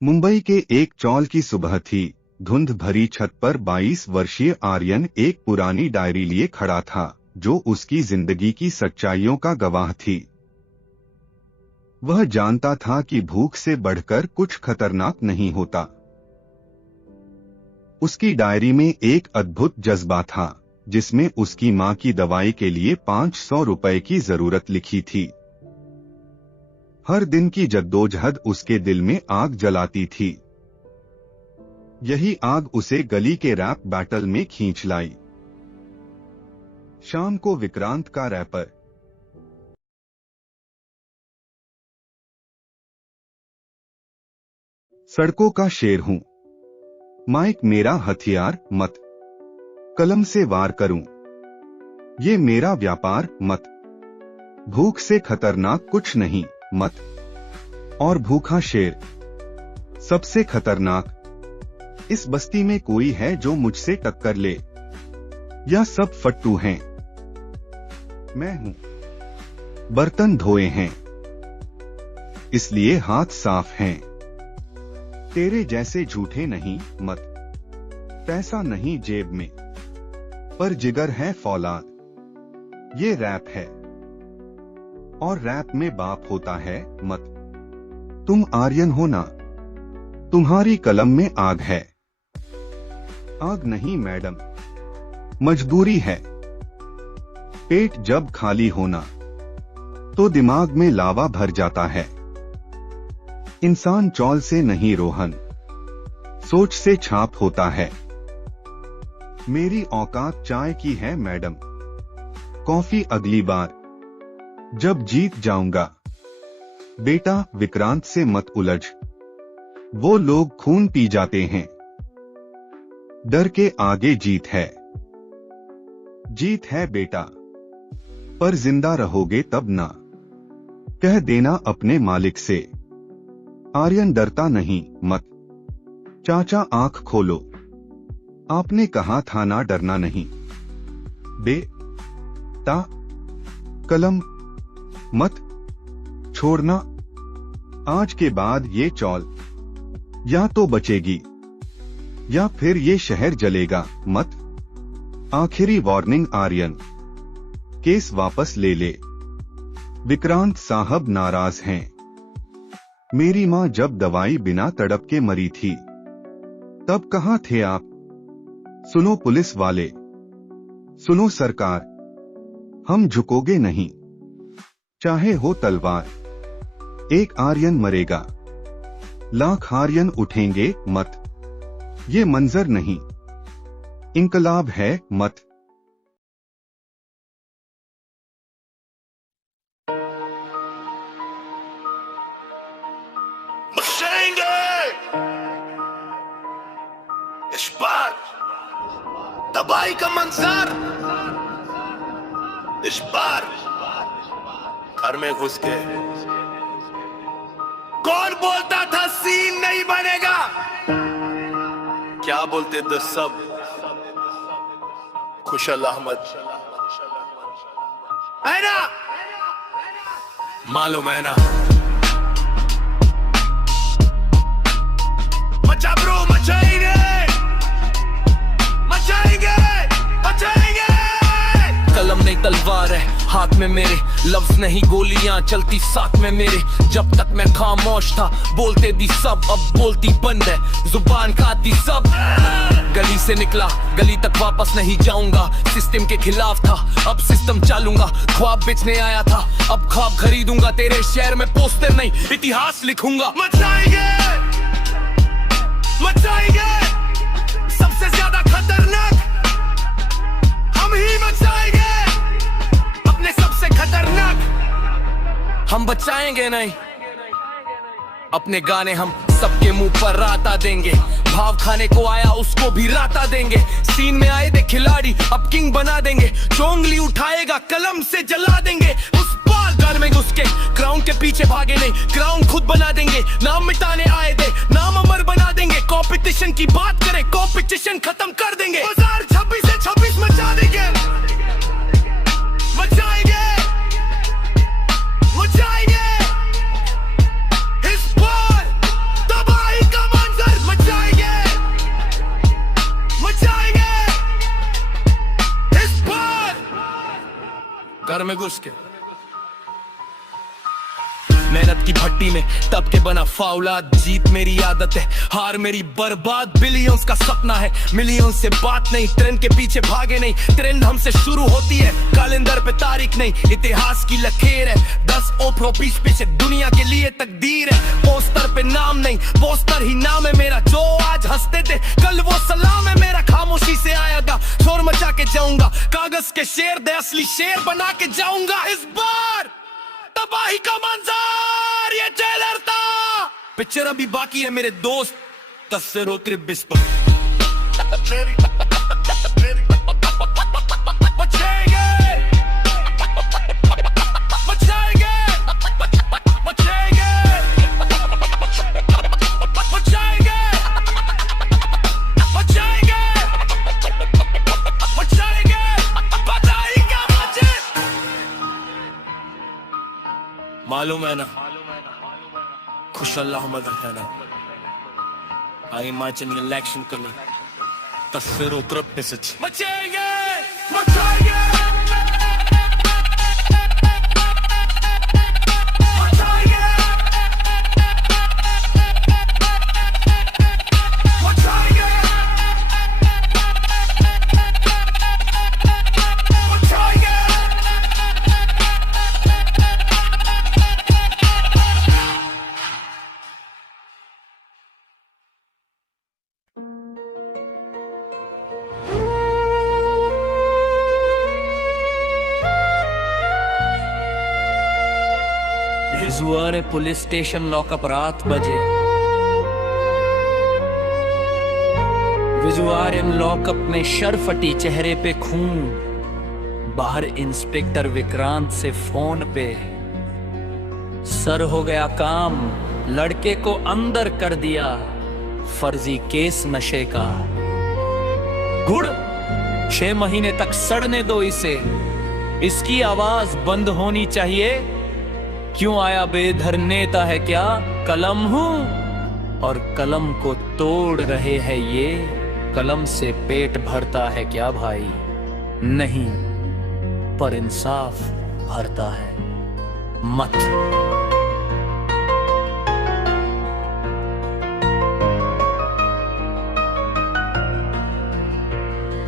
मुंबई के एक चौल की सुबह थी। धुंध भरी छत पर 22 वर्षीय आर्यन एक पुरानी डायरी लिए खड़ा था, जो उसकी जिंदगी की सच्चाइयों का गवाह थी। वह जानता था कि भूख से बढ़कर कुछ खतरनाक नहीं होता। उसकी डायरी में एक अद्भुत जज्बा था, जिसमें उसकी मां की दवाई के लिए 500 रुपए की जरूरत लिखी थी। हर दिन की जद्दोजहद उसके दिल में आग जलाती थी। यही आग उसे गली के रैप बैटल में खींच लाई। शाम को विक्रांत का रैपर सड़कों का शेर हूं, माइक मेरा हथियार मत, कलम से वार करूं, ये मेरा व्यापार मत, भूख से खतरनाक कुछ नहीं मत, और भूखा शेर सबसे खतरनाक। इस बस्ती में कोई है जो मुझसे टक्कर ले, या सब फट्टू हैं? मैं हूं। बर्तन धोए हैं, इसलिए हाथ साफ हैं। तेरे जैसे झूठे नहीं मत, पैसा नहीं जेब में, पर जिगर है फौलाद। ये रैप है, और रैप में बाप होता है मत। तुम आर्यन हो ना, तुम्हारी कलम में आग है। आग नहीं मैडम, मजबूरी है। पेट जब खाली होना, तो दिमाग में लावा भर जाता है। इंसान चौल से नहीं रोहन, सोच से छाप होता है। मेरी औकात चाय की है मैडम, कॉफी अगली बार जब जीत जाऊंगा। बेटा विक्रांत से मत उलझ, वो लोग खून पी जाते हैं। डर के आगे जीत है। जीत है बेटा, पर जिंदा रहोगे तब ना, कह देना अपने मालिक से। आर्यन डरता नहीं मत। चाचा आंख खोलो, आपने कहा था ना डरना नहीं। बेटा कलम मत छोड़ना। आज के बाद ये चौल या तो बचेगी, या फिर ये शहर जलेगा मत। आखिरी वार्निंग आर्यन, केस वापस ले ले। विक्रांत साहब नाराज हैं। मेरी मां जब दवाई बिना तड़प के मरी थी, तब कहां थे आप? सुनो पुलिस वाले, सुनो सरकार, हम झुकोगे नहीं, चाहे हो तलवार। एक आर्यन मरेगा, लाख आर्यन उठेंगे मत। ये मंजर नहीं, इंकलाब है मत। इस बार तबाही का मंजर, इस बार घर में घुस के कौन बोलता था सीन नहीं बनेगा? क्या बोलते थे सब? खुशल अहमद है ना, मालूम है ना? मचा ब्रो, मचाएंगे मचाएंगे मचाएंगे। कलम नहीं तलवार है हाथ में मेरे, लफ्ज नहीं गोलियां चलती साथ में मेरे। जब तक मैं खामोश था बोलते दी सब, अब बोलती बंद है जुबान खाती सब। गली से निकला गली तक वापस नहीं जाऊंगा, सिस्टम के खिलाफ था अब सिस्टम चालूंगा। ख्वाब बेचने आया था अब ख्वाब खरीदूंगा, तेरे शहर में पोस्टर नहीं इतिहास लिखूंगा। मचाएंगे मचाएंगे, सबसे ज्यादा खतरनाक हम ही मचाएंगे, अपने सबसे खतरनाक हम बचाएंगे नहीं। अपने गाने हम सबके मुंह पर राता देंगे, भाव खाने को आया उसको भी राता देंगे। सीन में आए थे खिलाड़ी अब किंग बना देंगे, जो उंगली उठाएगा कलम से जला देंगे। उस पार घर में घुस के क्राउन के पीछे भागे नहीं, क्राउन खुद बना देंगे। नाम मिटाने आए थे नाम अमर बना देंगे। कंपटीशन की बात करें कंपटीशन खत्म कर देंगे। 2026 से 26 मचा देंगे, मचाएंगे मचाएंगे। इस बार तबाही का में घुस के। मेहनत की भट्टी में तब के बना फाउलाद, जीत मेरी आदत है, हार मेरी बर्बाद। बिलियंस का सपना है, मिलियन से बात नहीं, ट्रेंड के पीछे भागे नहीं, ट्रेंड हमसे शुरू होती है, कैलेंडर पे तारीख नहीं, इतिहास की लकीर है। 10 ओपरों बीच पीछे दुनिया के लिए तकदीर है, पोस्टर पे नाम नहीं, पोस्टर ही नाम है मेरा। जो आज हंसते थे कल वो सलाम है मेरा, खामोशी से आएगा शोर मचा के जाऊंगा, कागज के शेर दे असली शेर बना के जाऊंगा। इस बार तबाही का मंजर ये ट्रेलर था, पिक्चर अभी बाकी है मेरे दोस्त, 10 से रोक बिस पर। मालूम है ना, खुश अल्लाह मदद है ना, आई माचन इलेक्शन करने, 10 से रोक सच मचेंगे मचाएंगे। रिजवारे पुलिस स्टेशन लॉकअप, रात बजे विजुआरियम लॉकअप में शरफटी, चेहरे पे खून, बाहर इंस्पेक्टर विक्रांत से फोन पे, सर हो गया काम, लड़के को अंदर कर दिया, फर्जी केस नशे का, गुड़ 6 महीने तक सड़ने दो इसे, इसकी आवाज बंद होनी चाहिए। क्यों आया बेधर नेता है क्या, कलम हूं और कलम को तोड़ रहे हैं ये, कलम से पेट भरता है क्या भाई, नहीं पर इंसाफ भरता है मत।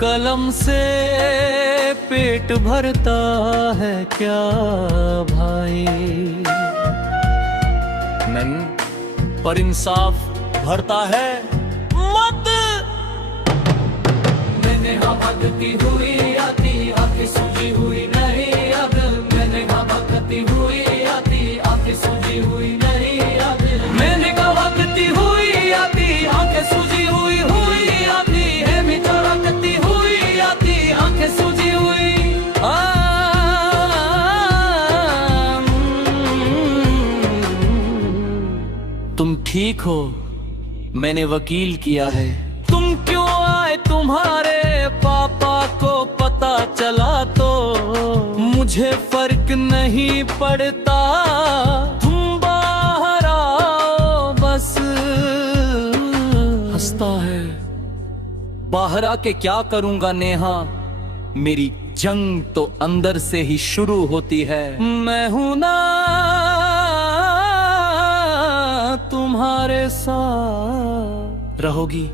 कलम से पेट भरता है क्या भाई, नहीं पर इंसाफ भरता है मत। मैंने भगती हुई आती, आंखें सूजी हुई नहीं अब, मैंने भगती हुई आती, आंखें सूजी हुई नहीं अब, मैंने भगती हुई आती, आंखें सूजी हुई आती है, मिचरकती हुई आती, आंखें सूजी हुई। तुम ठीक हो, मैंने वकील किया है, तुम क्यों आए तुम्हारे पापा को पता चला तो, मुझे फर्क नहीं पड़ता, तुम बाहर आओ बस। हंसता है, बाहर आके क्या करूंगा नेहा, मेरी जंग तो अंदर से ही शुरू होती है। मैं हूं ना तुम्हारे साथ, रहोगी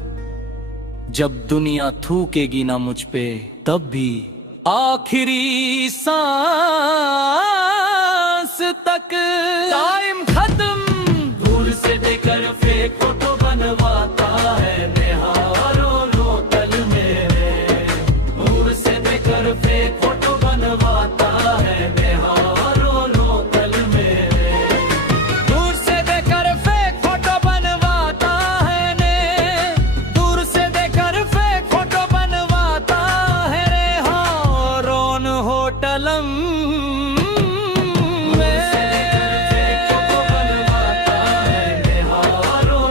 जब दुनिया थूकेगी ना मुझ पे, तब भी आखिरी सांस तक। टाइम खत्म, दूर से देकर फेक फोटो बनवाता है नेहा, रो तल मेरे, दूर से देकर फेक फोटो बनवाता है नेहा, रो तल मेरे, दूर से देकर फेक फोटो बनवाता है ने, दूर से देकर फेक फोटो बनवाता है नेहा, रोन होटलम में, दूर से देकर फेक फोटो बनवाता है नेहा, रो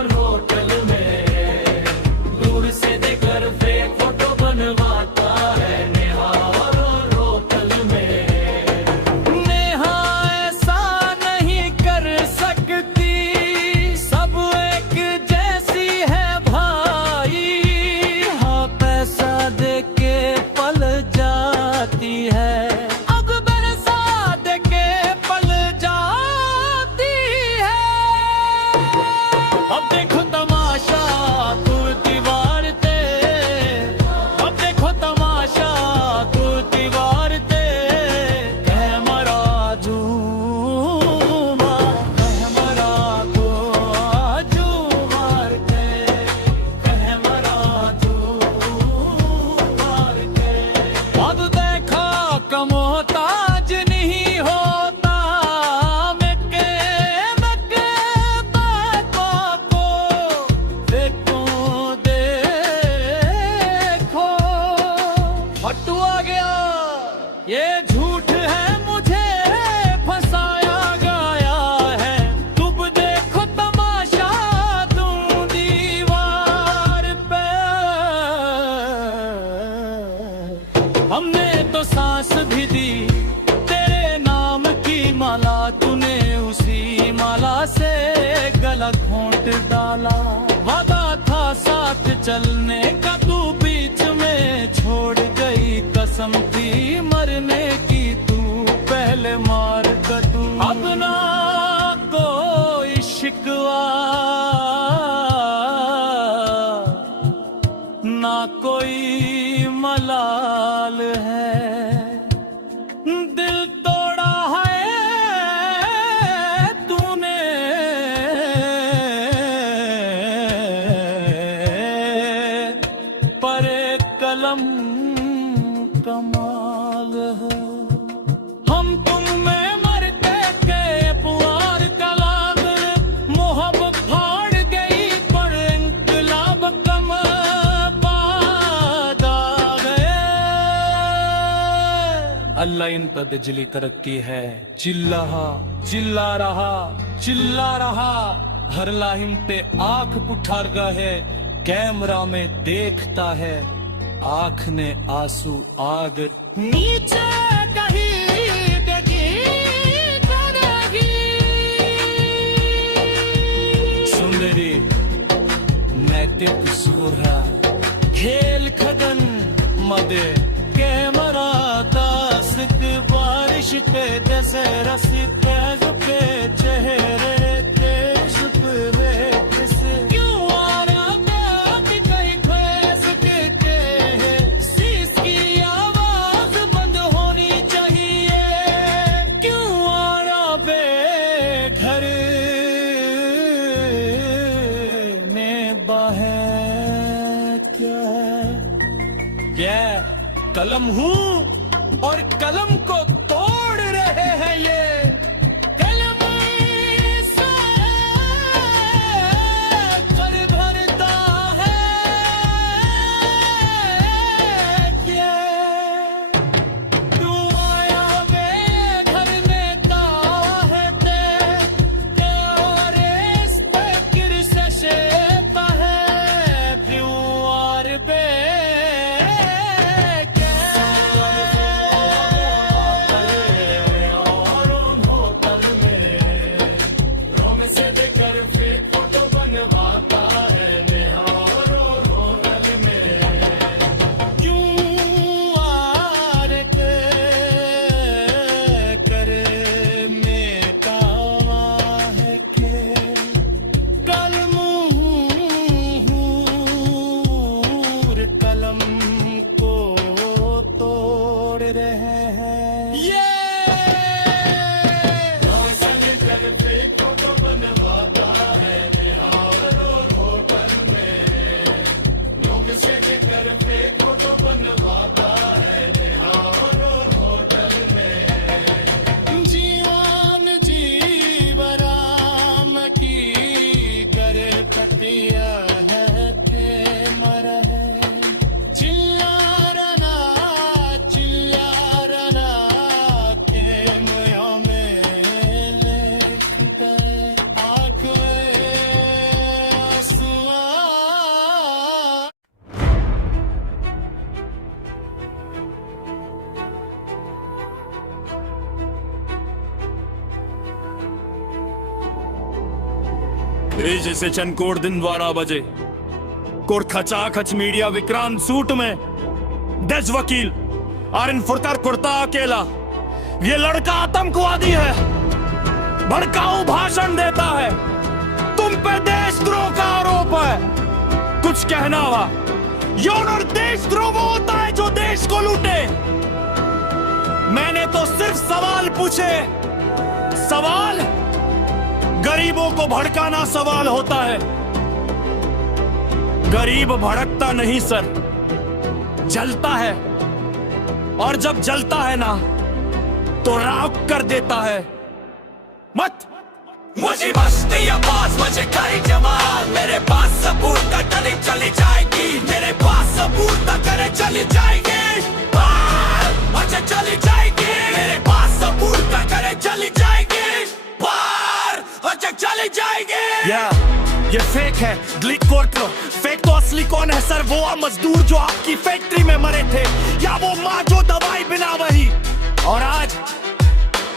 वाला, वादा था साथ चलने का, तू बीच में छोड़ गई, कसम थी मरने की, तू पहले मार कर तू। अब ना कोई शिकवा ना कोई मलाल है, दिल तोड़ा है तूने, पर एक कलम कमाल है। हम तुम में मरते के पुआर का लागर, मोहब्बत फाड़ गई पर इंकलाब कम बाद आ गए। अल्लाह इन पर बिजली तरक्की है, चिल्ला रहा, हर लाहिम पे आंख पुठार गए, कैमरा में देखता है, आंख ने आंसू आग नीचे कहीं देखी करेगी। सुंदरी मैं ते सूरा खेल खगन मदे कैमरा दासक बारिश के जैसे रसी तेज पे चेहरे के सुप में किस क्यों आ रहा मैं कहीं खैस के शीश की आवाज बंद होनी चाहिए, क्यों आ रहा बेघर ने बाहे क्या कलम हूँ और कलम को तोड़ रहे हैं ये, कलम से घर भरता है ये, तू आया बेघर में है ते और इस पे गिर से शेता है, क्यों और बे जैसे चनकोड़ दिन 12 बजे कोर खचाखच मीडिया विक्रांत सूट में 10 वकील आरिन फुर्तर कुर्ता अकेला, ये लड़का आतंकवादी है, भड़काऊ भाषण देता है, तुम पे देशद्रोह का आरोप है, कुछ कहना हुआ यौन और देशद्रोह वो होता है जो देश को लूटे। मैंने तो सिर्फ सवाल पूछे, सवाल गरीबों को भड़काना सवाल होता है, गरीब भड़कता नहीं सर, जलता है, और जब जलता है ना तो राख कर देता है। मत मुझे मस्ती या पास मुझे करी जमाल, मेरे पास सबूत का टली चली जाएगी, मेरे पास सबूत का करे चली जाएगी, अच्छा चली जाएगी, मेरे पास सबूत का करे चली जाएगी, अच्छा चली जाएगी। ये फेक है, डिलीट करो। फेक तो असली कौन है सर? वो मजदूर जो आपकी फैक्ट्री में मरे थे, या वो माँ जो दवाई बिना वही। और आज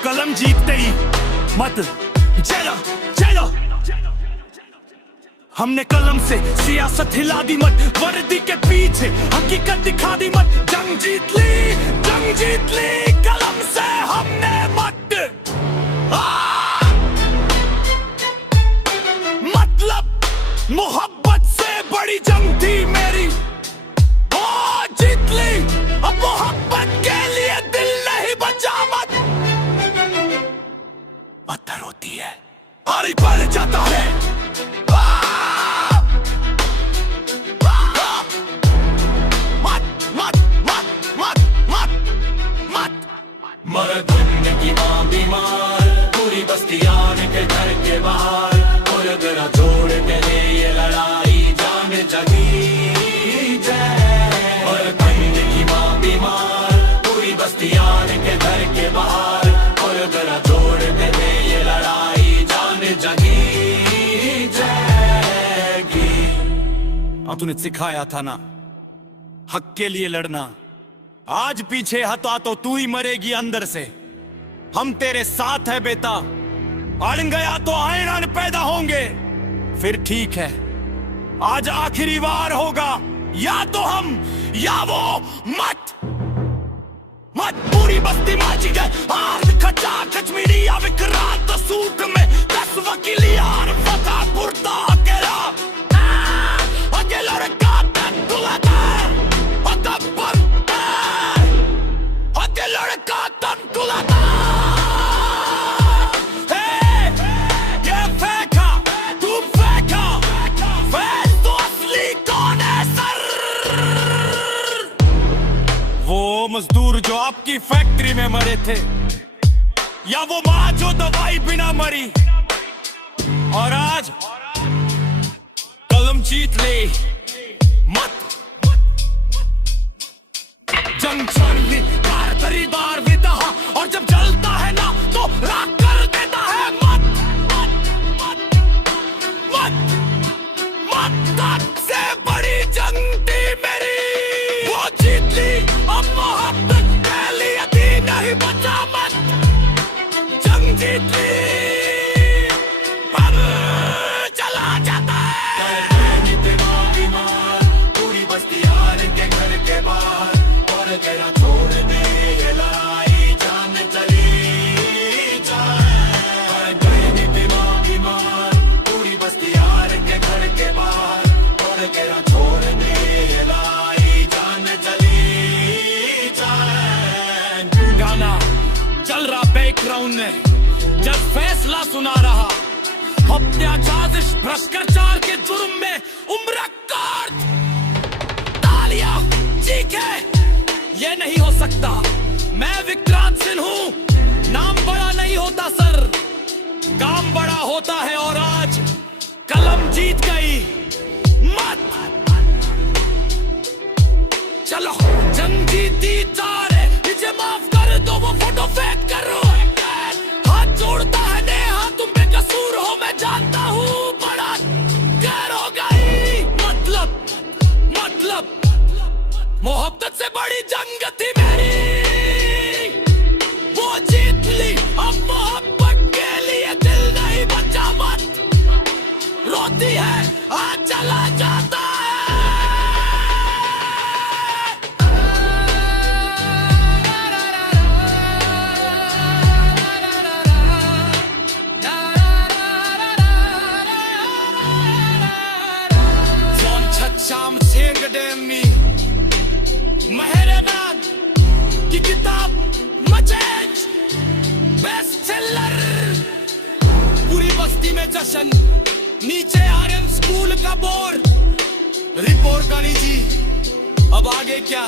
कलम जीतते ही मत चलो चलो हमने कलम से सियासत हिला दी मत, वर्दी के पीछे हकीकत दिखा दी मत। जंग जीत ली कलम से हमने मत। मतलब मोहब्बत से बड़ी जंग थी मेरी, ओ जीत ली। अब मोहब्बत के लिए दिल नहीं बचा मत। पत्थर होती है भारी पड़ जाता है। मर्द की माँ बीमार, पूरी बस्ती आने के घर के बाहर, और गला जोड़ के ले ये लड़ाई जान जगी जय। मर्द की माँ बीमार, पूरी बस्ती आने के घर के बाहर, और गला जोड़ के ले ये लड़ाई जान जगी जगी। तूने सिखाया था ना हक के लिए लड़ना, आज पीछे हटा तो तू ही मरेगी अंदर से। हम तेरे साथ है बेटा, अड़ गया तो आयरन पैदा होंगे। फिर ठीक है, आज आखिरी वार होगा, या तो हम या वो। मत पूरी बस्ती माची गए, आर्द खचा खच मीडिया विक्रांत सूट में 10 वकील यार फता पुरता अकेला लड़का लड़का तंतुलता। ये फेंका तू फेंका, फैल तो असली कौन है सर? वो मजदूर जो आपकी फैक्ट्री में मरे थे, या वो माँ जो दवाई बिना मरी? और आज कलम जीत ले मत। जंग छड़ ली खरीदार विदा, और जब जलता है ना तो राख कर देता है। मत से बड़ी जंग थी मेरी, वो जीत ली। अब मोहब्बत के लिए थी नहीं बचा मत। जंग जीत ली अब चला जाता है। पूरी बस्ती यार के घर के बाहर, और तेरा छोड़ दे ये लड़ाई जान चली जाए। बीमार पूरी बस्ती यार के घर के बाहर, और तेरा छोड़ दे ये लड़ाई जान चली जाए। गाना चल रहा बैकग्राउंड में, जब फैसला सुना रहा। हत्या साजिश भ्रष्टाचार के जुर्म में उम्र कैद। तालियां चीखे ये नहीं हो सकता। मैं विक्रांत सिंह हूं, नाम बड़ा नहीं होता सर, काम बड़ा होता है। और आज कलम जीत गई मत। चलो जंग जीती तारे, मुझे माफ कर दो वो फोटो फेंक कर। हाथ जोड़ता है नेहा, तुम बेकसूर हो मैं जानता हूँ, बड़ा देर हो गई। मतलब मोहब्बत से बड़ी जंग थी मेरी, वो जीत ली। अब मोहब्बत के लिए दिल नहीं बचा मत। रोती है आज चला जाता है। शाम सेंग डेमी मेहरबान की किताब मचेज बेस्ट सेलर। पूरी बस्ती में जश्न, नीचे आर्यन स्कूल का बोर्ड। रिपोर्ट करनी जी, अब आगे क्या?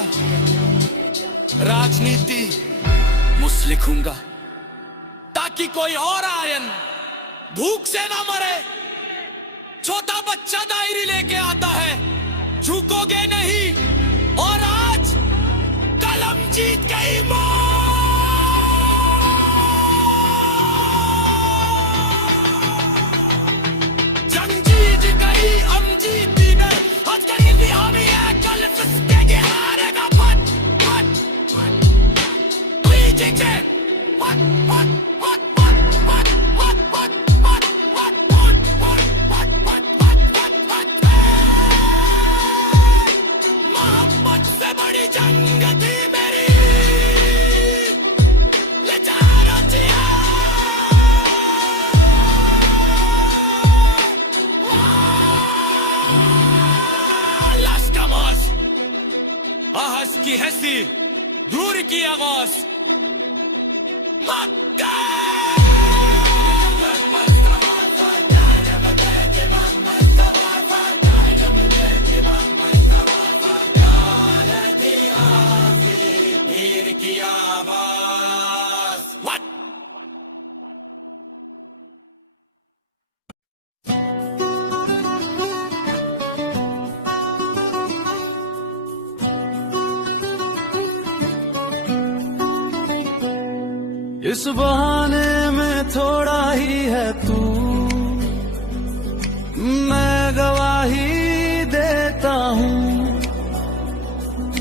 राजनीति मुझ लिखूंगा ताकि कोई और आर्यन भूख से ना मरे। छोटा बच्चा डायरी लेके आता है, झुकोगे नहीं। और आज कलम जीत गई मौत। जंग जीत गई, हम जीती गए। आज कहीं भी हम ही है, कल फिसकेंगे हारेगा मत। पीछे आवाज की हैसी दूर की आवाज की आवाज What? इस बहाने में थोड़ा ही है तू, मैं गवाही देता हूँ,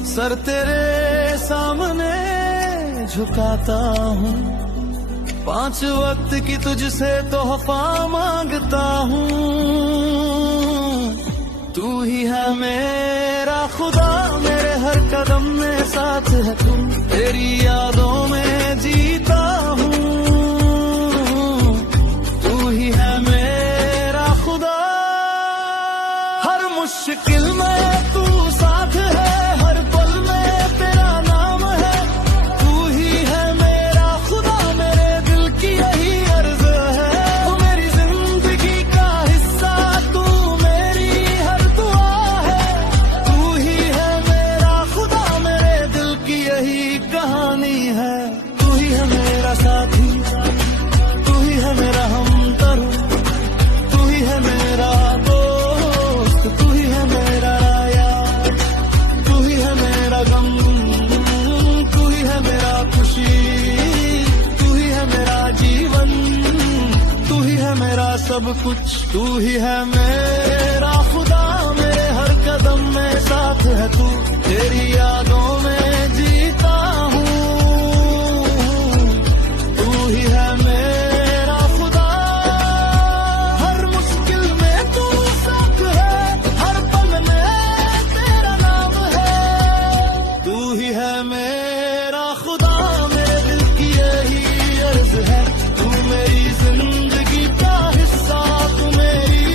सर तेरे सामने झुकाता हूँ, 5 वक्त की तुझसे तोहफा मांगता हूँ। तू ही है मेरा खुदा, मेरे हर कदम में साथ है तू, तेरी यादों में जीता हूँ। तू ही है मेरा खुदा, हर मुश्किल में तू साथ है, हर पल में तेरा नाम है। तू ही है मेरा खुदा, मेरे दिल की यही अर्ज है। तू मेरी जिंदगी का हिस्सा, तू मेरी हर दुआ है। तू ही है मेरा खुदा, मेरे दिल की यही कहानी है। तू ही है मेरा साथी, तू ही है मेरा हमदर्द, तू ही है मेरा दोस्त, तू ही है मेरा यार, तू ही है मेरा गम, तू ही है मेरा खुशी, तू ही है मेरा जीवन, तू ही है मेरा सब कुछ। तू ही है मेरा खुदा, मेरे हर कदम में साथ है तू, तेरी यादों में जीता हूँ। तू ही है मेरा खुदा, हर मुश्किल में तू साथ है, हर पल में तेरा नाम है। तू ही है मेरा खुदा, मेरे दिल की यही अर्ज है। तू मेरी जिंदगी का हिस्सा, तू मेरी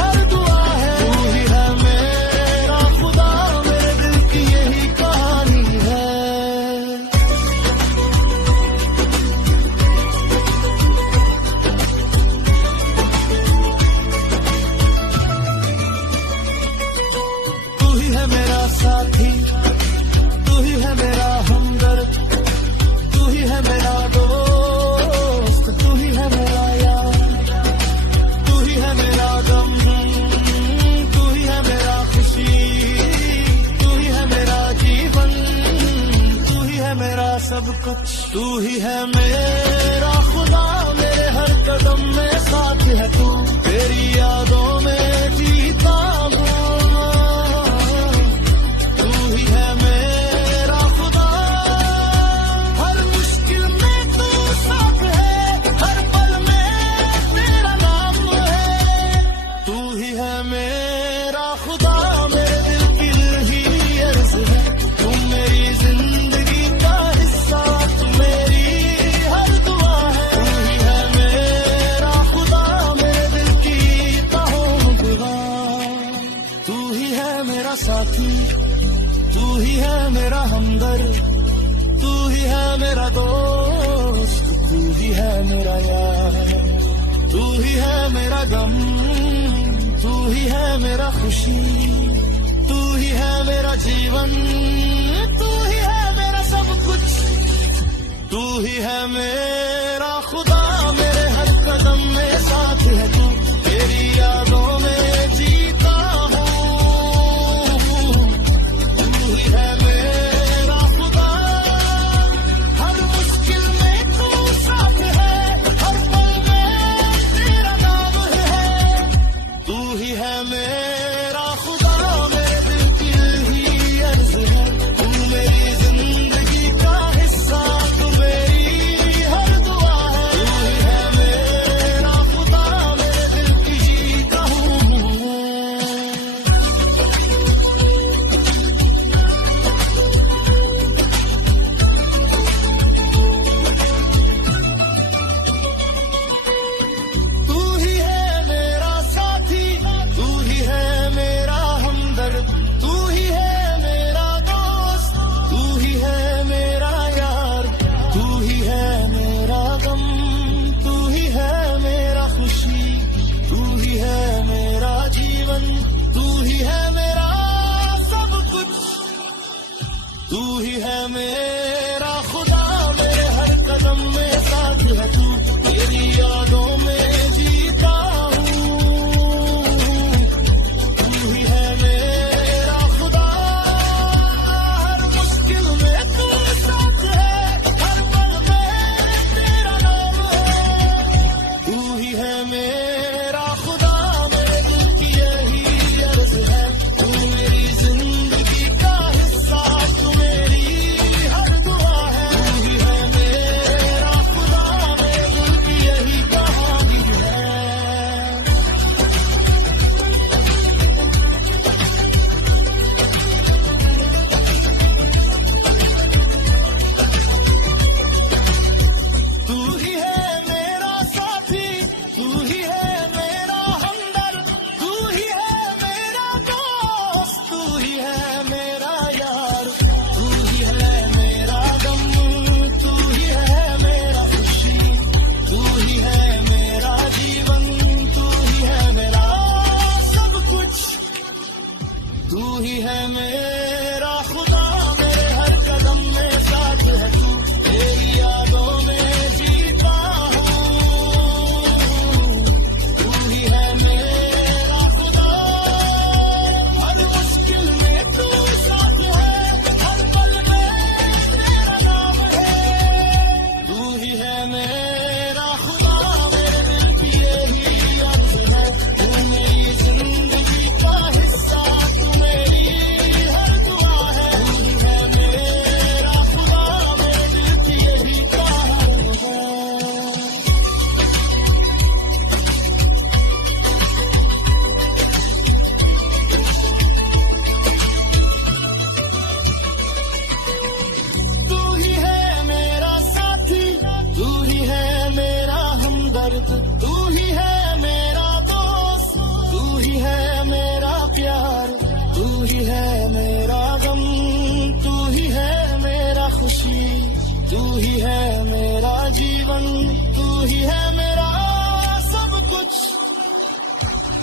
हर दुआ है। तू ही है मेरा खुदा, मेरे दिल की यही कहानी है। तू ही है मेरा साथी, तू ही है मेरा हमदर्द, तू ही है मेरा दोस्त, तू ही है मेरा यार, तू ही है मेरा गम, तू ही है मेरा खुशी, तू ही है मेरा जीवन, तू ही है मेरा सब कुछ। तू ही है मेरा खुदा, मेरे हर कदम में साथ है तू, तेरी यादों में जीता हूँ। तू ही है मेरा खुदा, हर मुश्किल में तू साथ है, हर पल में तेरा नाम है। तू ही है मेरा खुदा, मेरे दिल की यही अर्ज है। तू मेरी जिंदगी का हिस्सा, तू मेरी हर दुआ है। तू ही है मेरा खुदा, मेरे दिल की तहों दुआ। तू ही है मेरा साथी, तू ही है मेरा हमदर्द, तू ही है मेरा दोस्त, तू ही है मेरा यार, तू ही है मेरा गम, तू ही है मेरा खुशी, तू ही है मेरा जीवन, तू ही है मेरा सब कुछ। तू ही है मेरा खुदा, मेरे हर कदम में साथ है तू, तेरी यादों में जीता हूँ। तू ही है मेरा खुदा, हर मुश्किल में तू साथ है, हर पल में तेरा नाम है। तू ही है मेरा खुदा, मेरे दिल की यही अर्ज है। तू मेरी जिंदगी का हिस्सा, तू मेरी हर दुआ मेरा खुदा, मेरे हर कदम में साथ है तू, तेरी यादों में जीता हूँ। तू ही है मेरा खुदा, हर मुश्किल में तू साथ है, हर पल में तेरा नाम है। तू ही है मेरा खुदा, मेरे दिल की यही अर्ज है, तू मेरी जिंदगी का हिस्सा, तू मेरी हर दुआ है। तू ही है मेरा खुदा, मेरे दिल की यही कहानी है। तू ही है मेरा साथी, तू ही है मेरा हमदर्द, तू ही है मेरा दोस्त, तू ही है मेरा यार। तू ही है मेरा गम, तू ही है मेरा खुशी, तू ही है मेरा जीवन, तू ही है मेरा सब कुछ। तू ही है मेरा खुदा, मेरे हर कदम में साथ है तू, तेरी यादों में जीता हूँ। तू ही है मेरा खुदा, हर मुश्किल में तू साथ है, हर पल में तेरा नाम है। तू ही है मेरा खुदा, मेरे दिल की यही अर्ज है, तू मेरी जिंदगी का हिस्सा, तू मेरी हर दुआ है। तू ही है मेरा खुदा, मेरे दिल की यही कहानी है। तू ही है मेरा साथी, तू ही है मेरा हमदर्द, तू ही है मेरा दोस्त, तू ही है मेरा प्यार, तू ही है मेरा गम, तू ही है मेरा खुशी, तू ही है मेरा जीवन, तू ही है मेरा सब कुछ।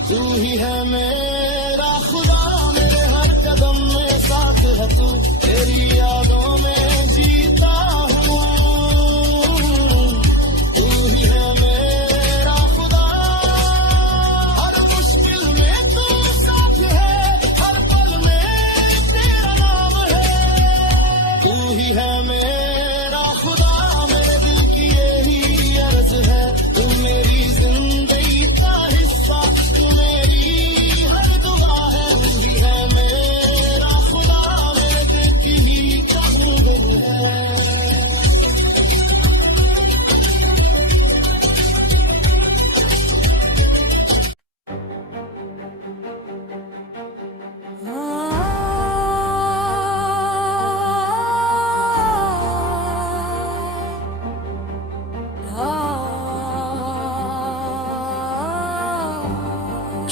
तू ही है मेरा खुदा, मेरे हर कदम में साथ है तू, तेरी यादों में जीता हूँ। तू ही है मेरा खुदा, हर मुश्किल में तू साथ है, हर पल में तेरा नाम है। तू ही है मेरा खुदा, मेरे दिल की यही अर्ज है, तू मेरी जिंदगी का हिस्सा, तू मेरी हर दुआ है। तू ही है मेरा खुदा, मेरे दिल की ही कहानी है।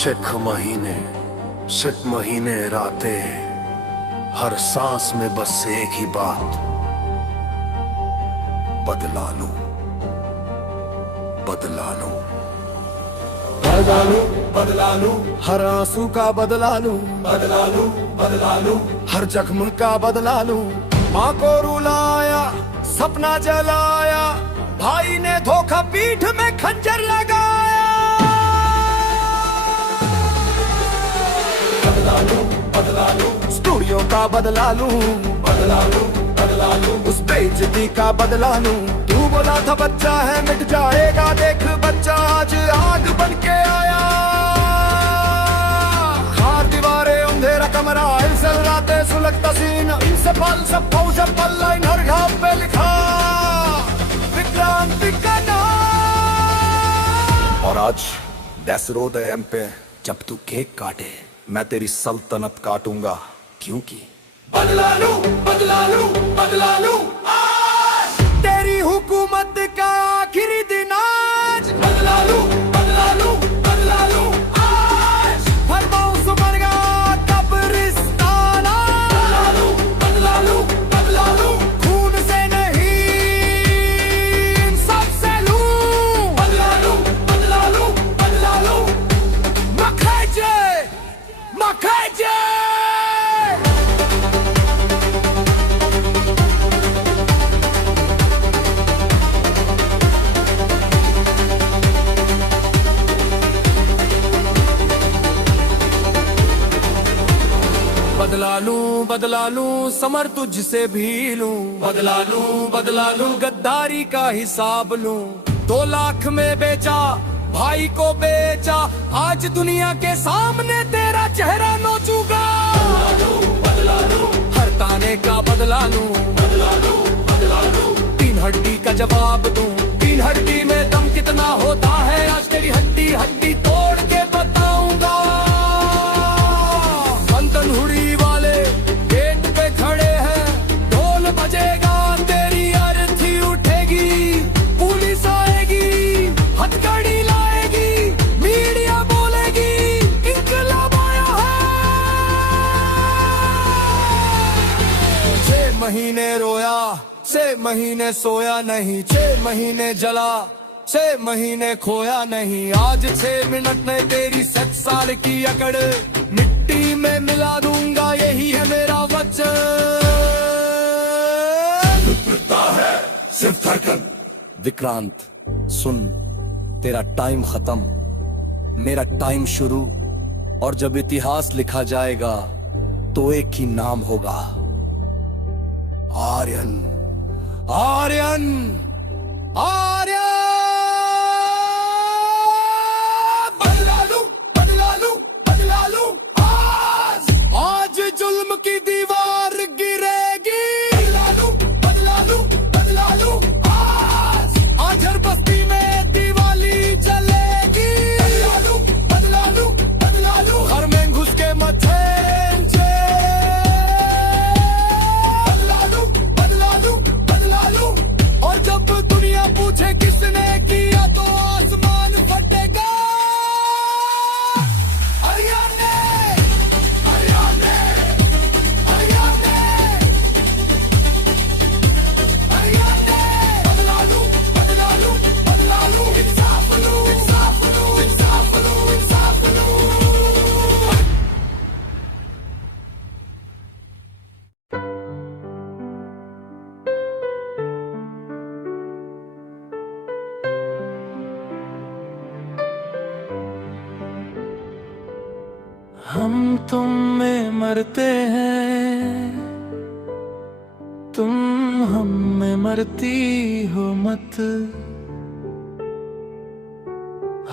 चिख महीने सिख महीने रातें, हर सांस में बस एक ही बात, बदला लूं बदला लूं बदला लूं बदला लूं, हर आंसू का बदला लूं बदला लूं बदला लूं, हर जख्म का बदला लूं। माँ को रुलाया, सपना जलाया, भाई ने धोखा पीठ में खंजर लगाया। बदला लूं स्टूडियो का बदला लूं बदला लूं, उस बेइज्जती का बदला लूं। तू बोला था बच्चा है मिट जाएगा, देख बच्चा आज आग बन के आया। खार दीवारें अंधेरा कमरा, इनसे रातें सुलगता सीना, इनसे पल सब फौज पल लाइन हर घाव पे लिखा विक्रांति का नाम। और आज दैट्स रोड एम पे जब तू केक काटे, मैं तेरी सल्तनत काटूंगा, क्योंकि बदला लूं बदला लूं बदला लूं आज, तेरी हुकूमत का आखिरी दिन आज। बदला लूं बदला लूं बदला लूं आज, हर मौस मर गया कब्रिस्तान। बदला लूं बदला लूं बदला लूं, खून से नहीं इंसाफ से लूं। बदला लूं बदला लूं बदला लूं, मखैजे मखैजे। बदला लूं समर तुझसे भी लूं, बदला लूं गद्दारी का हिसाब लूं। 2 लाख में बेचा भाई को बेचा, आज दुनिया के सामने तेरा चेहरा नोचूंगा। बदला लूं हर ताने का बदला लूं, 3 हड्डी का जवाब दूं। 3 हड्डी में दम कितना होता है, आज तेरी हड्डी हड्डी तोड़ के बताऊंगा। बंधन हुडी वाले गेट पे खड़े हैं, ढोल बजेगा तेरी अर्थी उठेगी। पुलिस आएगी हथकड़ी लाएगी, मीडिया बोलेगी इंकलाब आया है। 6 महीने रोया 6 महीने सोया नहीं, 6 महीने जला 6 महीने खोया नहीं। आज 6 मिनट में तेरी 7 साल की अकड़ मिट्टी में मिला दूंगा, यही है मेरा वचन। है सिर्फ धड़कन। विक्रांत सुन, तेरा टाइम खत्म, मेरा टाइम शुरू। और जब इतिहास लिखा जाएगा तो एक ही नाम होगा, आर्यन। आर्यन आर्यन। बदला लूं आज जुल्म की दीवार गिरेगी। बदला लूं आज हर बस्ती में दिवाली जलेगी। बदला लूं घर में घुस के मचेंगे। बदला लूं और जब दुनिया पूछे किसने किया तो आसमान फटेगा। हम तुम में मरते हैं, तुम हम में मरती हो मत।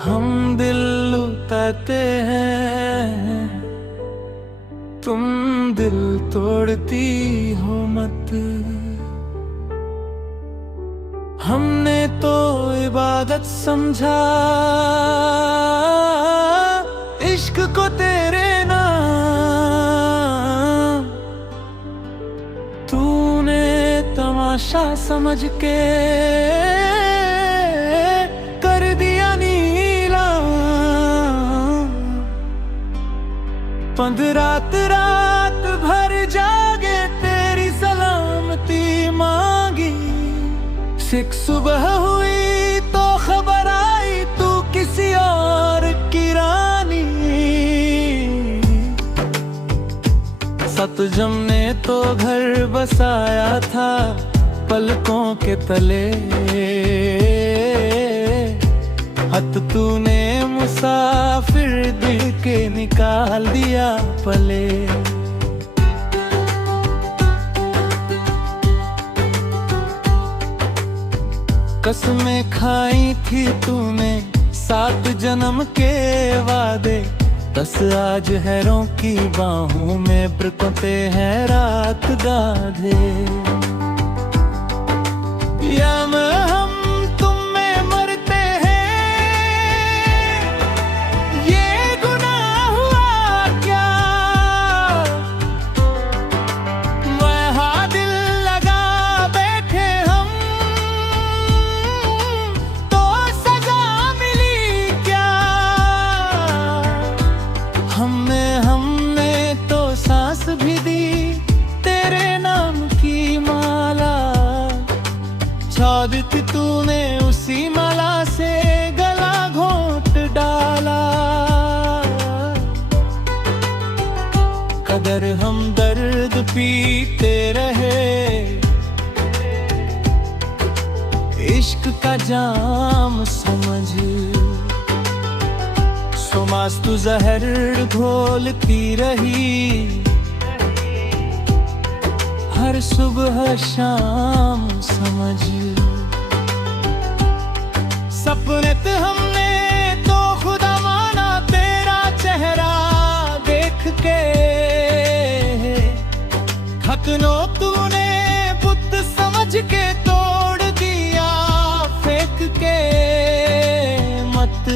हम दिल लुटाते हैं, तुम दिल तोड़ती हो मत। हमने तो इबादत समझा इश्क को तेरे नाम, तूने तमाशा समझ के कर दिया नीलाम। 15 रात भर जागे तेरी सलामती मांगी। 6 सुबह हुई तो खबर आई तू किसी और की रानी। 7 जमने तो घर बसाया था पलकों के तले। हत तूने मुसाफिर दिल के निकाल दिया पले। कसमें खाई थी तूने 7 जन्म के वादे। 10 आज हैरों की बाहों में बरकते हैं रात गाधे। या हम तुम में मरते हैं, ये गुनाह हुआ क्या? वहाँ दिल लगा बैठे हम, तो सजा मिली क्या? हमने तो सांस भी दी तेरे नाम की माला। छादित तूने उसी माला से गला घोंट डाला। कदर हम दर्द पीते रहे, इश्क का जाम समझ। सुमास तू जहर घोलती रही, हर सुबह शाम समझ। सपने तो हमने तो खुदा माना तेरा चेहरा देख के। खतनो तूने बुत समझ के तोड़ दिया फेंक के मत।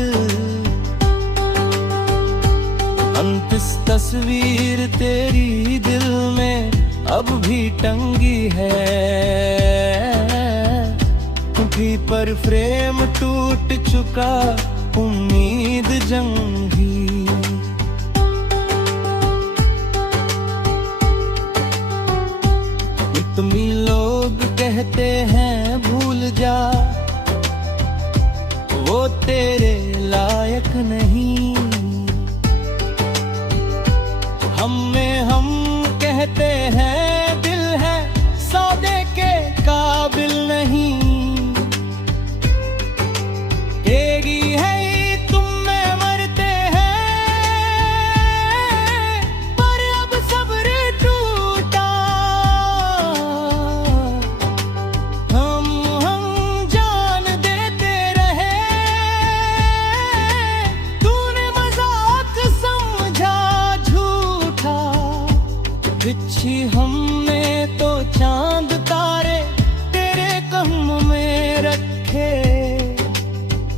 अंतिस तस्वीर तेरी दिल में अब भी टंगी है। भी पर फ्रेम टूट चुका उम्मीद जंगी। इतनी लोग कहते हैं भूल जा, वो तेरे लायक नहीं। हम में हम कहते हैं दिल है सौदे के काबिल नहीं। तेरी है तुम में मरते हैं, पर अब सब्र टूटा। हम जान देते रहे, तूने मजाक समझा झूठा। बिच्छी हमने तो चांद तारे तेरे कम में रखे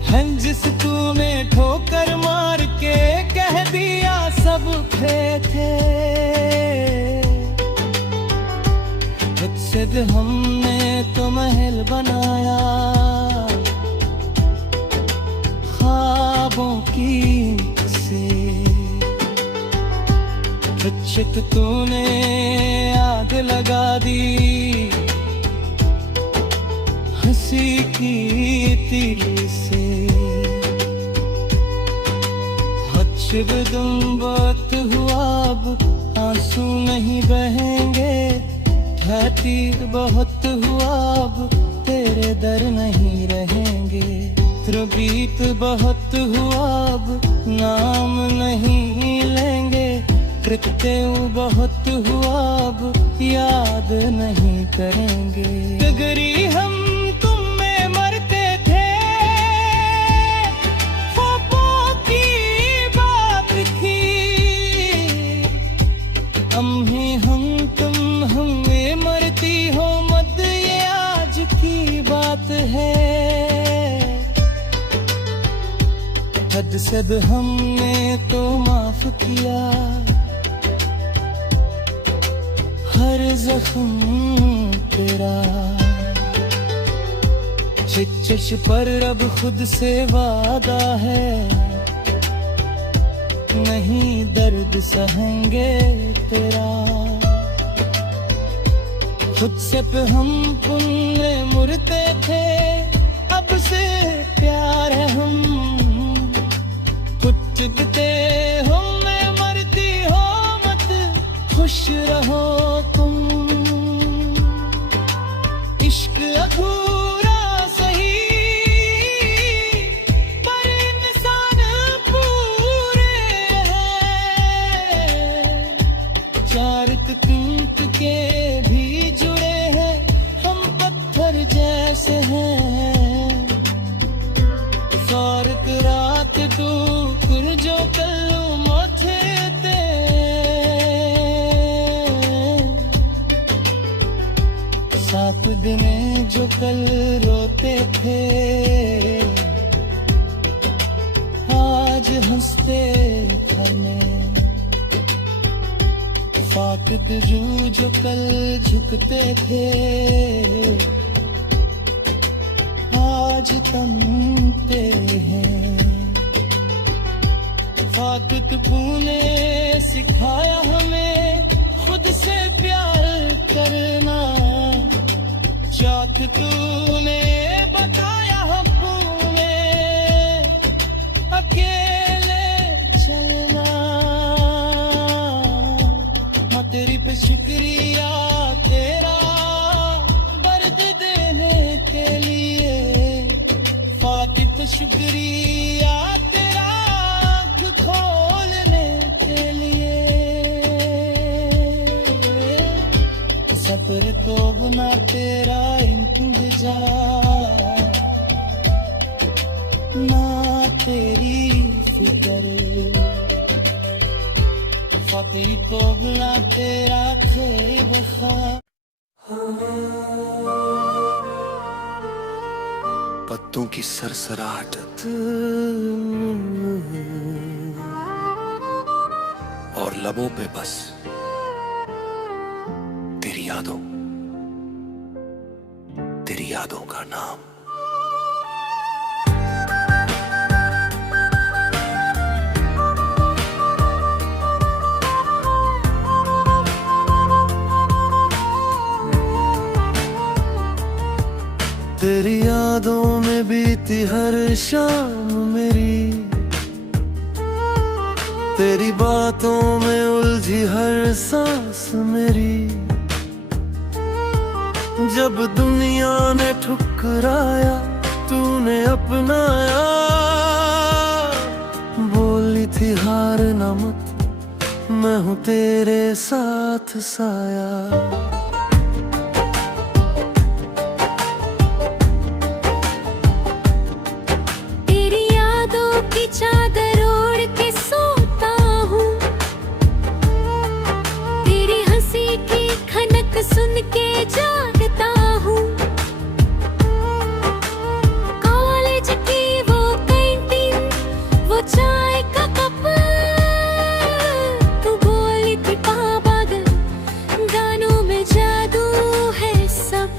हैं, जिस तूने ठोकर मार के कह दिया सब थे। तुझसे हमने तो महल बनाया ख्वाबों की से। चित तूने आग लगा दी हंसी की तीर से। बहुत हुआ अब आंसू नहीं बहेंगे, तीर बहुत हुआ अब तेरे दर नहीं रहेंगे। त्रुबीत बहुत हुआ अब नाम नहीं लेंगे, कृत्यु बहुत हुआ अब याद नहीं करेंगे। गगरी हम तुम में मरते थे, ख्वाबों की बात थी। हम तुम हमें मरती हो मत, ये आज की बात है। हद से हमने तो माफ किया हर जख्म तेरा। चिच पर अब खुद से वादा है, नहीं दर्द सहेंगे तेरा। खुद से पे हम पुण्य मुरते थे, अब से प्यार है हम कुचकते हो। मैं मरती हो मत, खुश रहो तुम। इश्क अधूरा सही, पर इंसान पूरे हैं। चार तूट के भी जुड़े हैं, हम पत्थर जैसे हैं। सारक रात टूकर जो कल मोथे ते, सात दिन जो कल रोते थे, आज हंसते खाने। फाकत जो कल झुकते थे, आज तमते हैं। फाकत तूने सिखाया हमें खुद से प्यार करना। चौथ तूने बताया हमने अकेले चलना। माँ तेरी पे शुक्रिया तेरा बर्द देने के लिए। फातिह शुक्रिया तेरा आँख खोलने के लिए। सफर को बना तेरा इंतजा ना तेरी फिकर फतेह को बना तेरा खेबखा पत्तों की सरसराहट और लबों पे बस तेरी यादों का नाम। तेरी यादों में बीती हर शाम मेरी, तेरी बातों में उलझी हर सांस मेरी। जब दुनिया ने ठुकराया तूने अपनाया, बोली थी हार न मत मैं हूँ तेरे साथ साया। चादर ओढ़ के सोता हूँ, तेरी हंसी की खनक सुन के जागता हूँ। कॉलेज की वो कैंटीन, वो चाय का कप, तू बोली थी पागल गानों में जादू है सब।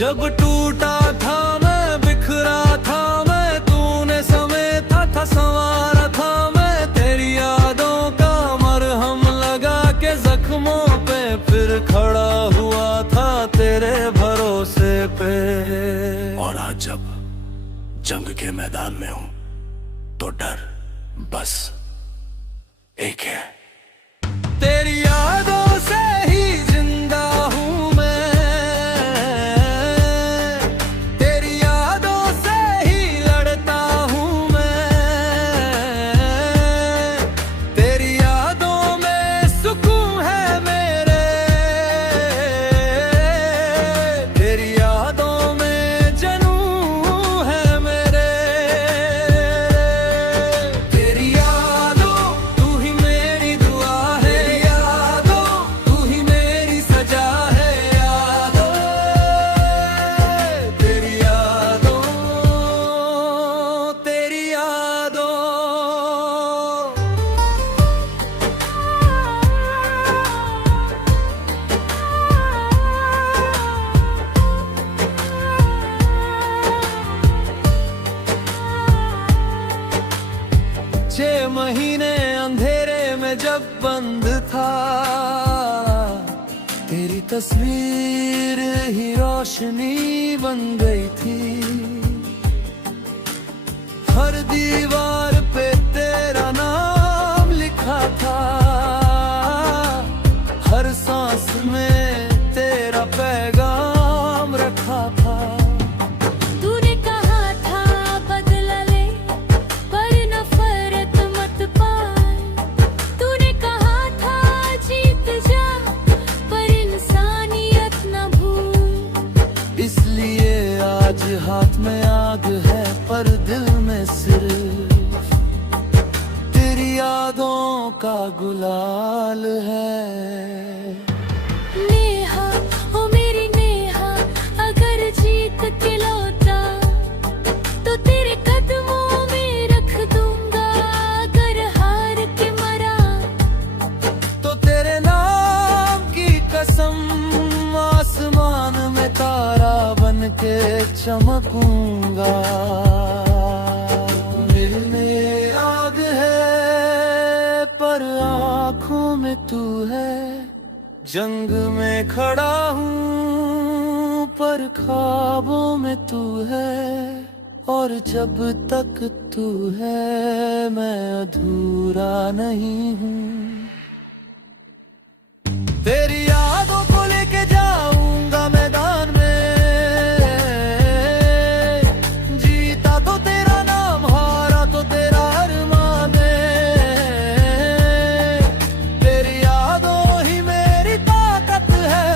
जब टूटा था मैं बिखरा था मैं, तूने समेटा था संवारा था मैं। तेरी यादों का मरहम लगा के जख्मों पे फिर खड़ा हुआ था तेरे भरोसे पे। और आज जब जंग के मैदान में हूं तो डर बस एक है, तेरी यादों से ही जिंदा हूँ मैं, तेरी यादों से ही लड़ता हूँ मैं। तेरी यादों में सुकून है मेरे, तेरी यादों में जनूं है मेरे। तेरी यादों तू ही मेरी दुआ है, यादों तू ही मेरी सजा है। यादों तेरी यादों, तेरी यादों। छह महीने अंधेरे में जब बंद था, तेरी तस्वीर ही रोशनी बन गई थी। हर दीवार पे तेरा नाम लिखा था, हर सांस में तेरा पैगाम रखा था। तूने कहा था बदला ले पर नफरत मत पाए, तूने कहा था जीत जा पर इंसानियत न भूल। इसलिए आज हाथ में आग है पर दिल में सिर्फ तेरी यादों का गुलाल है। नेहा ओ मेरी नेहा, अगर जीत के लौटा तो तेरे कदमों में रख दूंगा। अगर हार के मरा तो तेरे नाम की कसम आसमान में तारा बन के चमकूंगा। दिल में आग है पर आँखों में तू है, जंग में खड़ा हूँ पर ख्वाबों में तू है। और जब तक तू है मैं अधूरा नहीं हूँ। तेरी यादों को लेके जाऊंगा मैदान में, जीता तो तेरा नाम हारा तो तेरा अरमान है। तेरी यादों ही मेरी ताकत है,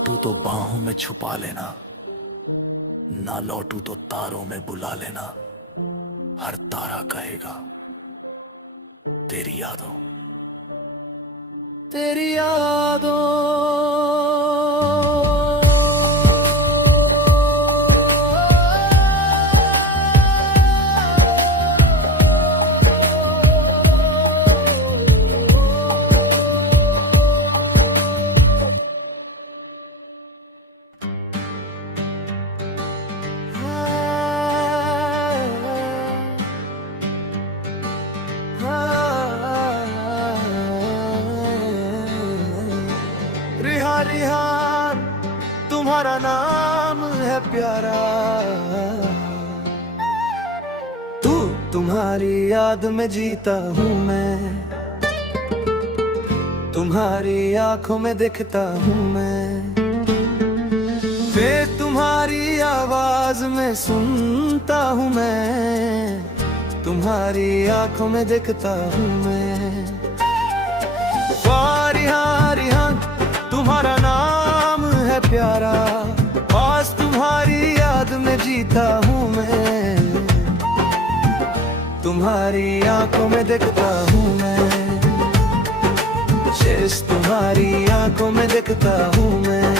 लौटू तो बाहों में छुपा लेना, ना लौटू तो तारों में बुला लेना। हर तारा कहेगा तेरी यादों, तेरी यादों। रिहान तुम्हारा नाम है प्यारा, तुम्हारी याद में जीता हूँ मैं, तुम्हारी आंखों में दिखता हूँ मैं, फिर तुम्हारी आवाज में सुनता हूँ मैं, तुम्हारी आंखों में दिखता हूँ मैं। रिहान तुम्हारा नाम है प्यारा, बस तुम्हारी याद में जीता हूँ मैं, तुम्हारी आंखों में दिखता हूँ मैं, शेष तुम्हारी आंखों में दिखता हूँ मैं,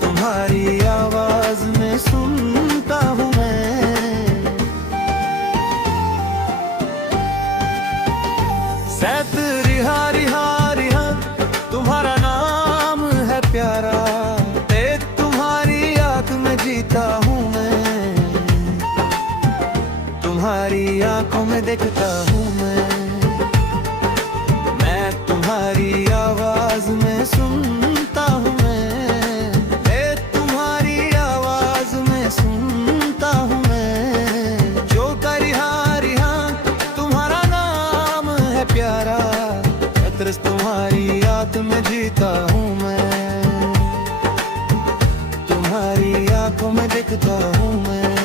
तुम्हारी आवाज में सुनता हूँ मैं। सैत रिहान तुम्हारा नाम है प्यारा, तुम्हारी याद में जीता हूँ मैं, तुम्हारी आंखों में देखता हूँ मैं तुम्हारी आवाज में सुनता हूँ मैं, तुम्हारी आवाज में सुनता हूँ मैं। जो रिहान तुम्हारा नाम है प्यारा, तुम्हारी याद में जीता हूँ मैं, तुम्हारी आंखों में दिखता हूँ मैं,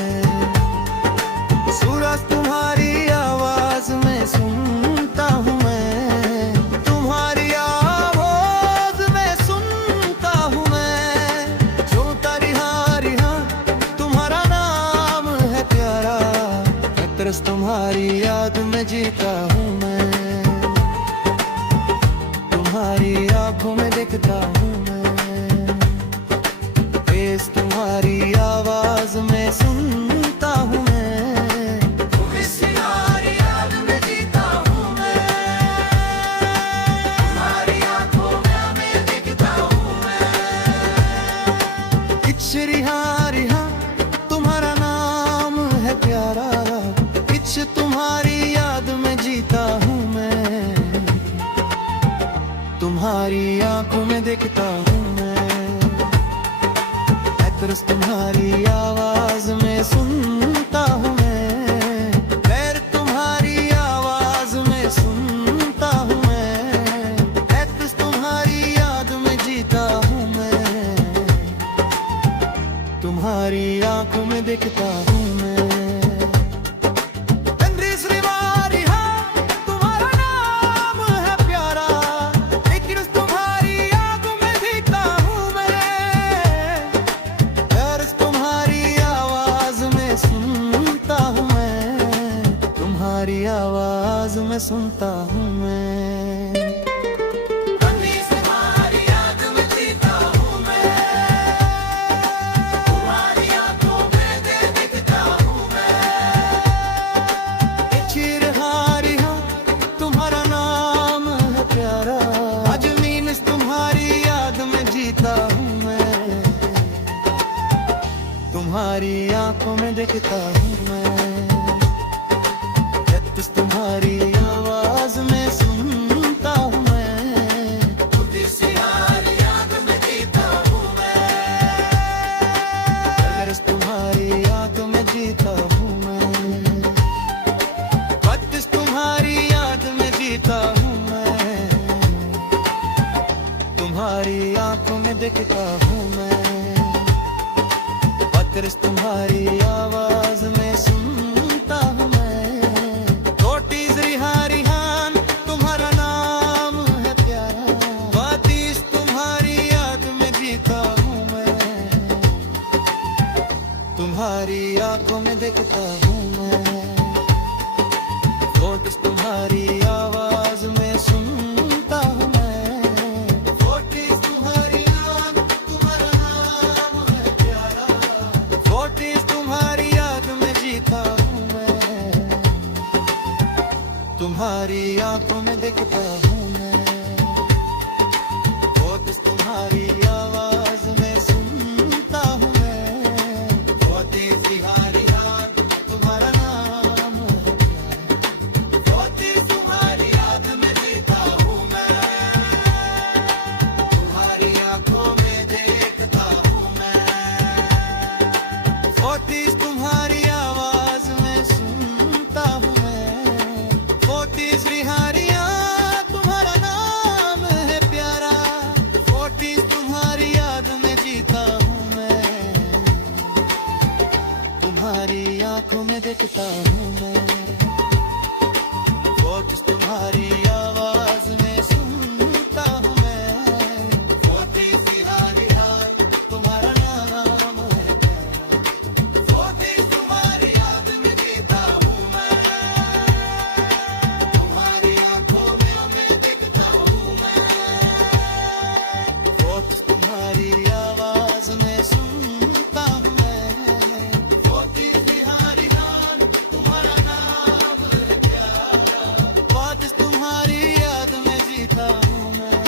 सूरज तुम्हारी आवाज में सुनता हूँ मैं, तुम्हारी आवाज में सुनता हूँ मैं। जो रिहान तुम्हारा नाम है प्यारा, तुम्हारी याद में जीता हूँ मैं, तुम्हारी आंखों में दिखता हूँ मैं, फेस तुम्हारी आवाज में सुनता हूँ मैं, तुम्हारी याद में जीता हूँ मैं, तुम्हारी आंखों में दिखता हूँ मैं। इच रिहान तुम्हारा नाम है प्यारा, इच तुम्हारी याद में जीता हूँ मैं, तुम्हारी आंखों में देखता हूँ मैं, तुम्हारी आवाज में सुनता हूँ मैं, पैर तुम्हारी आवाज में सुनता हूँ मैं, तुम्हारी याद में जीता हूँ मैं, तुम्हारी आंखों में देखता हूँ मैं। तुम्हारी आवाज में सुनता हूँ मैं, तुम्हारी याद में जीता हूँ मैं, तुम्हारी आंखों में दिखता हूँ मैं। तुम्हारा नाम है प्यारा, अजमीन तुम्हारी याद में जीता हूँ मैं, तुम्हारी आंखों में दिखता हूँ मैं, तुम्हारी आवाज में सुनता हूँ मैं, तुम्हारी याद में जीता हूँ मैं, तुम्हारी याद में जीता हूँ मैं, तुम्हारी याद में जीता हूँ मैं, तुम्हारी आंखों में दिखता हूँ मैं, तुम्हारी आवाज में सुनता हूँ मैं। रिहान तुम्हारा नाम है प्यारा, तुम्हारी तुम्हारी आंखों में देखता हूँ मैं, फोटोस तुम्हारी आवाज में सुनता हूँ मैं, फोटोस तुम्हारी आंख, तुम्हारा नाम है प्यारा, फोटोस तुम्हारी याद में जीता हूँ मैं, तुम्हारी आंखों में देखता हूँ मैं, फोटोस तुम्हारी आवाज में सुनता हूँ मैं, फोटोस तुम्हारी याद, तुम्हारा नाम है प्यारा, फोटोस तुम्हारी याद में जीता हूँ मैं, तुम्हारी आंखों में देखता हूँ मैं, फोटोस तुम्हारी आवाज में सुनता हूँ मैं, फोटोस रिहारियाँ तुम्हारा नाम है प्यारा, फोटोस तुम्हारी याद में जीता हूँ मैं, तुम्हारी आंखों में देखता हूँ मैं, फोटोस तुम्हारी आवाज में सुनता हूँ मैं, फोटोस रिहारियाँ तुम्हारा नाम है प्यारा, फोटोस तुम्हारी याद में जीता हूँ मैं, तुम्हारी आंखों में देखता हूँ मैं, फोटोस तुम्हारी आवाज में सुनता हूँ मैं, फोटोस तुम्हारी याद, तुम्हारा नाम है प्यारा, फोटोस तुम्हारी याद में जीता हूँ मैं,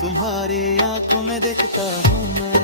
तुम्हारी आंखों में देखता हूँ मैं।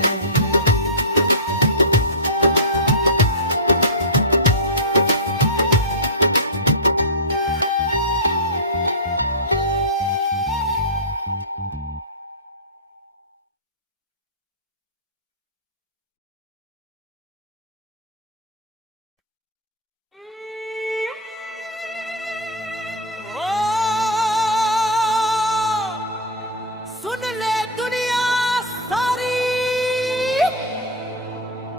सुन ले दुनिया सारी,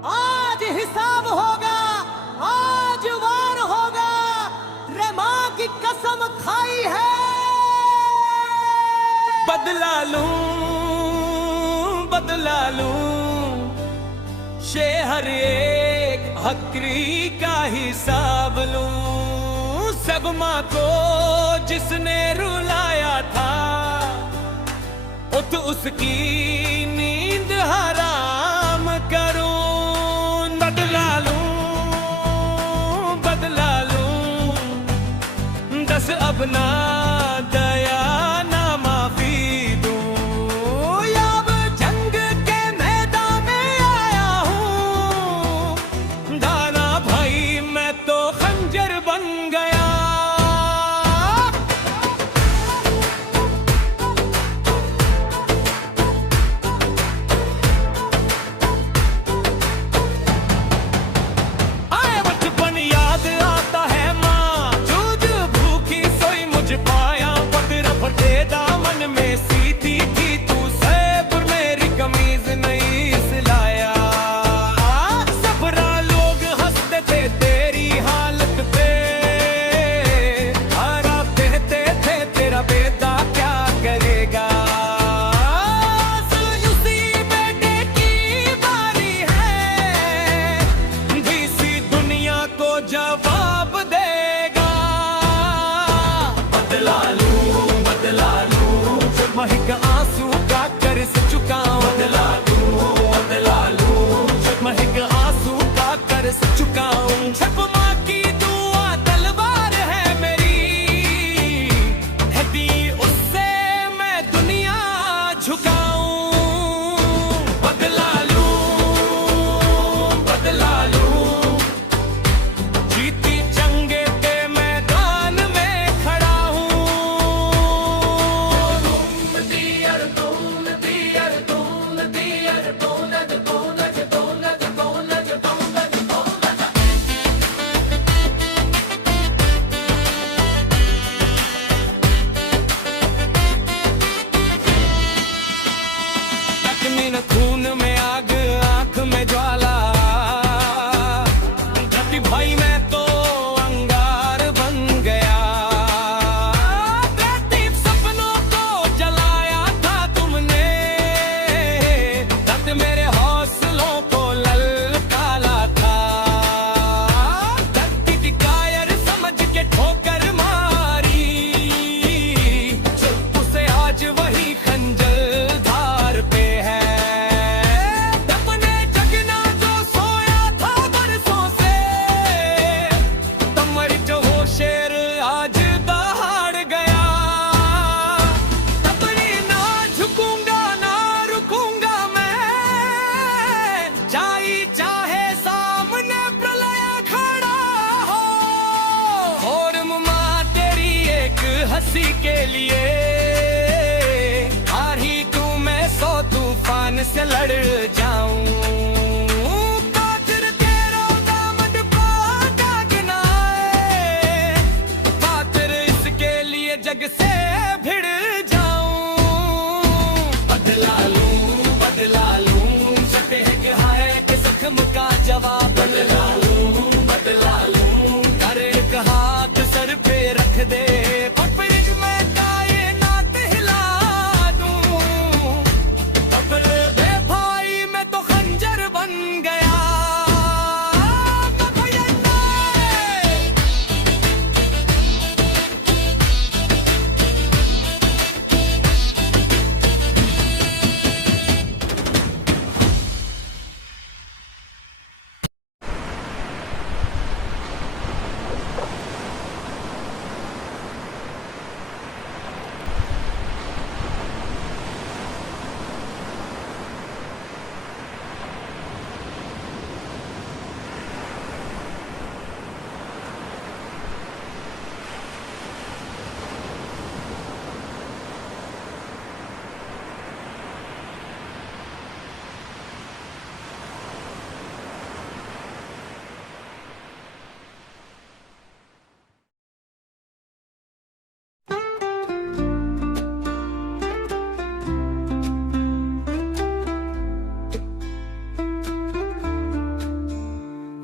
आज हिसाब होगा, आज वार होगा, रे माँ की कसम खाई है। बदला लूं शे हर एक हकरी का हिसाब लूं, सब माँ को जिसने रुलाया था तो उसकी नींद हराम करूं। बदला लूं दस अब ना दया ना माफी दूं, या अब जंग के मैदान में आया हूं, दाना भाई मैं तो खंजर बन गया। सच्चाई चाहे सामने प्रलय खड़ा हो, और मुमा तेरी एक हंसी के लिए हारी तू मैं 100 तूफान से लड़ जाऊं। कातिल तेरो दामन पाता गिनाए, खातिर इसके लिए जग से भिड़ जाऊं। बदला लूं सटेक है कि जख्म का जवाब बदला लूं कर एक हाथ सर पे रख दे, फिर मैं कायनात हिला दूं। अपने बे भाई मैं तो खंजर बन गया।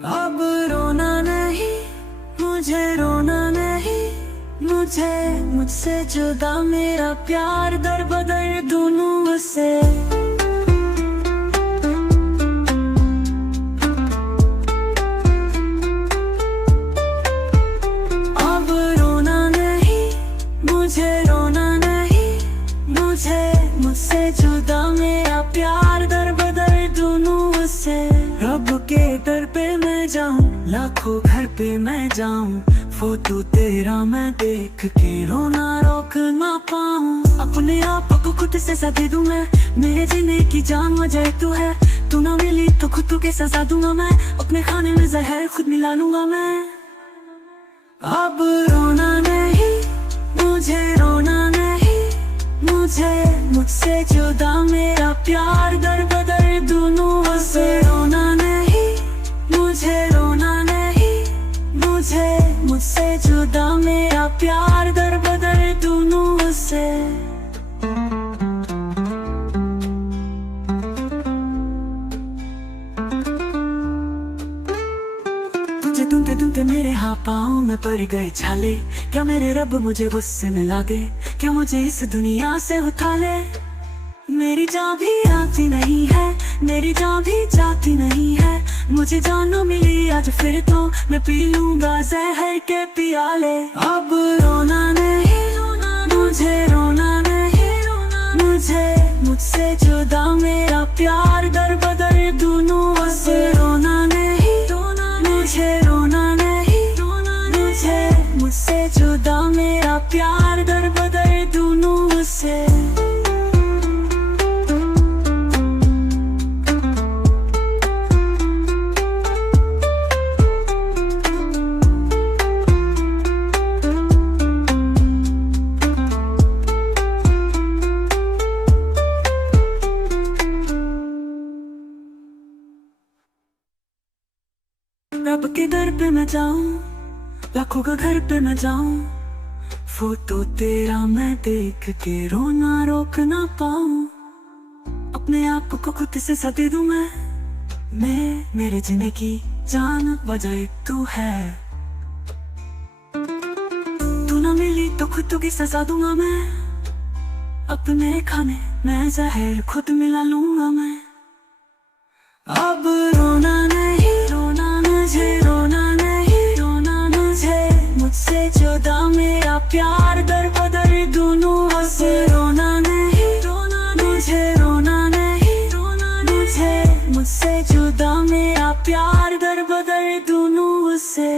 अब रोना नहीं, मुझे रोना नहीं, मुझे मुझसे जुदा मेरा प्यार दर बदर दोनों से। अब रोना नहीं, मुझे रोना नहीं, मुझे मुझसे जुदा मेरा प्यार दर बदर दोनों से। रब के दर पे मैं जाऊं, लाखों घर पे मैं जाऊं, फोटो तेरा मैं देख के रोना रोक ना पाऊं। अपने आप को खुद से सजा दूं मैं, मेरे जीने की जान वजह तू है। तू ना मिली तो खुद के सजा दूंगा मैं, अपने खाने में जहर खुद मिला लूंगा मैं। अब रोना नहीं, मुझे रोना नहीं, मुझे मुझसे जुदा मेरा प्यार दर बदर दोनों से। रोना नहीं, मुझे रोना नहीं, मुझे मुझसे जुदा मेरा प्यार दर बदर दोनों से। तुझे ढूंढते ढूंढते मेरे हाँ पाँव में पड़ गए छाले। क्या मेरे रब मुझे गुस्से में ला दे, क्या मुझे इस दुनिया से उठा ले। मेरी जान भी आती नहीं है, मेरी जान भी जाती नहीं है। मुझे जानो मिली आज फिर तो मैं पी लूंगा जहर के पियाले। अब रोना नहीं, मुझे रोना नहीं, मुझे मुझसे जुदा मेरा प्यार दर बदर दोनों से। रोना नहीं, मुझे रोना नहीं, मुझे मुझसे जुदा मेरा प्यार दर बदर दोनों से। रब के दर पे मैं जाऊं, लाखों का घर पे मैं जाऊं, फोटो तेरा मैं देख के रोना रोक ना पाऊं। अपने आप को खुद से सजा दूं मैं मेरे जीने की जान वजह तू है। तू ना मिली तो खुद की सजा दूंगा मैं, अपने खाने में जहर खुद मिला लूंगा मैं। अब रोना नहीं, मुझे रोना नहीं, मुझे मुझसे जुदा मेरा प्यार दर बदर दोनों से। रोना नहीं, मुझे रोना नहीं, मुझे मुझसे जुदा मेरा प्यार दर बदर दोनों से।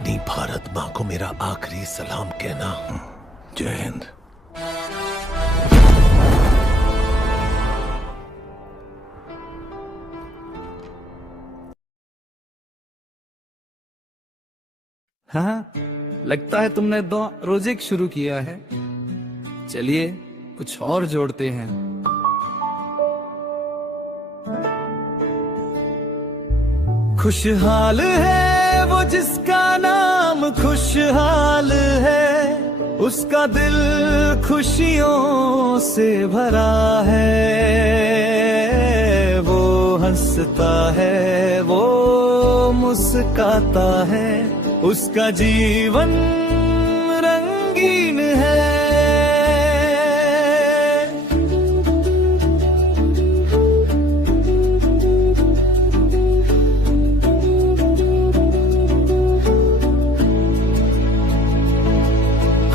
अपनी भारत माँ को मेरा आखिरी सलाम कहना। जय हिंद। हाँ, लगता है तुमने दो रोजे शुरू किया है। चलिए कुछ और जोड़ते हैं। खुशहाल है वो जिसका नाम खुशहाल है, उसका दिल खुशियों से भरा है। वो हंसता है, वो मुस्काता है, उसका जीवन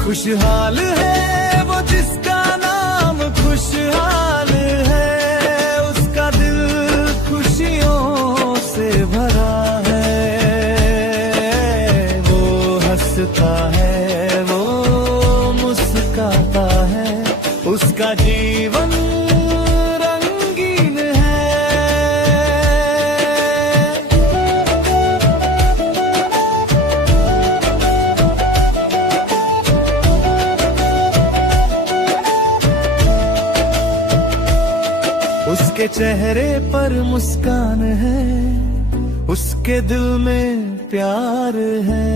खुशहाल है वो जिसका नाम खुशहाल है, उसका दिल खुशियों से भरा है। वो हंसता है, वो मुस्कुराता है, उसका जीवन रंगीन है। उसके चेहरे पर मुस्कान है, उसके दिल में प्यार है।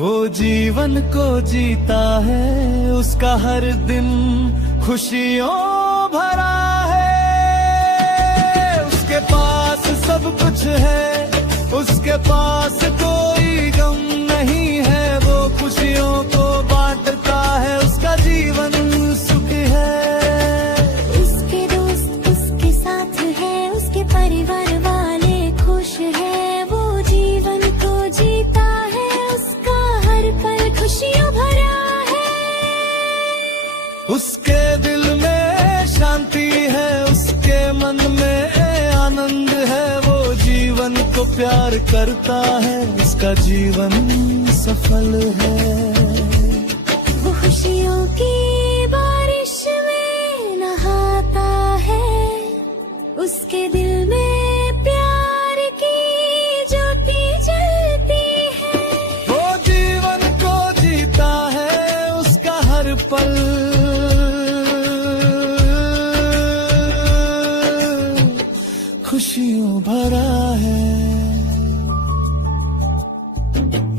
वो जीवन को जीता है, उसका हर दिन खुशियों भरा है। उसके पास सब कुछ है, उसके पास कोई गम नहीं है। वो खुशियों को बांटता है, उसका जीवन सुखी है। उसके दोस्त उसके साथ है, उसके परिवार वाले खुश है। वो जीवन को जीता है, उसका हर पल खुशियों भरा है। उसके दिल में शांति है, उसके मन में आनंद है। वो जीवन को प्यार करता है, उसका जीवन सफल है। वो खुशियों की बारिश में नहाता है, उसके दिल में प्यार की ज्योति जलती है। वो जीवन को जीता है, उसका हर पल खुशियों भरा है।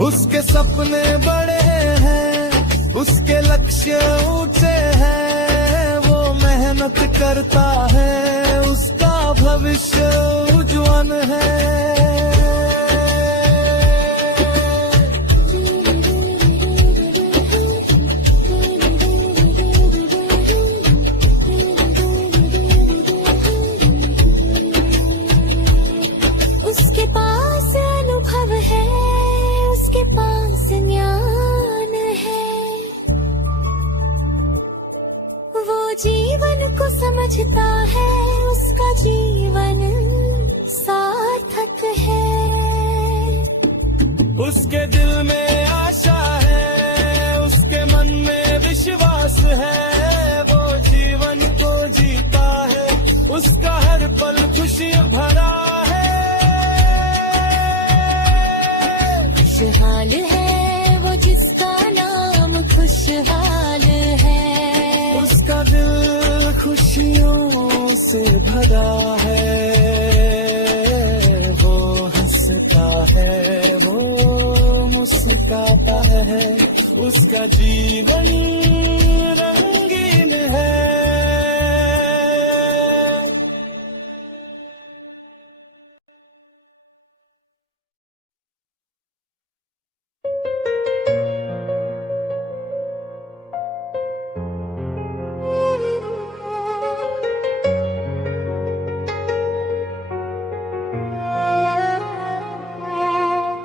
उसके सपने बड़े हैं, उसके लक्ष्य ऊंचे हैं। वो मेहनत करता है, उसका भविष्य उज्ज्वल है। उसके पास अनुभव है, उसके पास ज्ञान है। वो जीवन को समझता है, उसका जीवन सार्थक है। उसके दिल में आशा है, उसके मन में विश्वास है। वो जीवन को जीता है, उसका हर पल खुशियां भरा है। खुशहाल है वो जिसका नाम खुशहाल है, उसका दिल खुशियों से भरा है। वो हंसता है, वो मुस्कुराता है, उसका जीवन रंगीन है।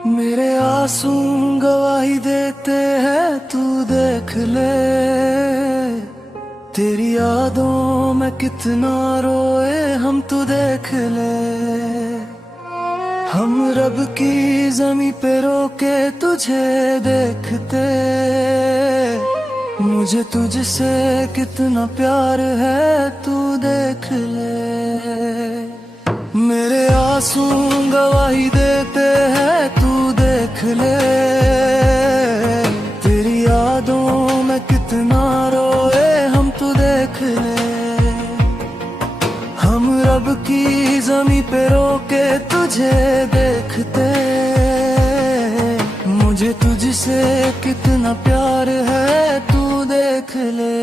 मेरे आंसू गवाही देते हैं, तू देख ले। तेरी यादों में कितना रोए हम, तू देख ले। हम रब की जमी पे रोके तुझे देखते। मुझे तुझसे कितना प्यार है, तू देख ले। मेरे आंसू गवाही देते हैं, तू देख ले। तेरी यादों में कितना रोए हम, तू देख ले। हम रब की जमी पे रोके तुझे देखते। मुझे तुझसे कितना प्यार है, तू देख ले।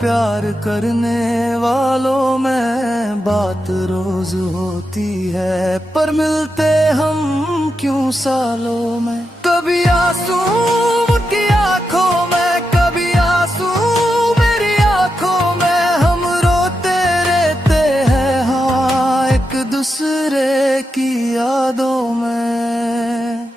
प्यार करने वालों में बात रोज होती है, पर मिलते हम क्यों सालों में। कभी आंसू उनकी आंखों में, कभी आंसू मेरी आंखों में, हम रोते रहते हैं हाँ एक दूसरे की यादों में।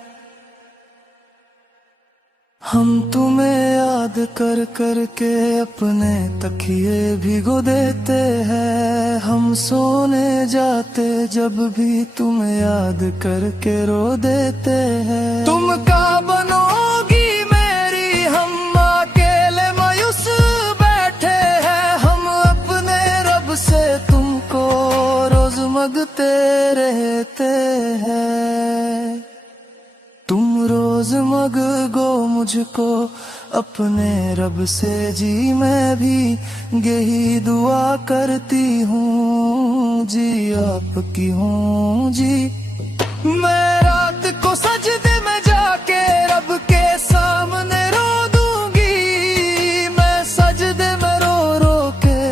हम तुम्हें याद कर कर के अपने तकिए भिगो देते हैं, हम सोने जाते जब भी तुम्हें याद करके रो देते हैं। तुम का बनोगी मेरी, हम अकेले मायूस बैठे हैं, हम अपने रब से तुमको रोज मांगते रहते हैं। तुम रोज मांगो मुझको अपने रब से जी, मैं भी यही दुआ करती हूँ जी, आपकी हूँ जी। मैं रात को सजदे में जाके रब के सामने रो दूंगी, मैं सजदे में रो रो के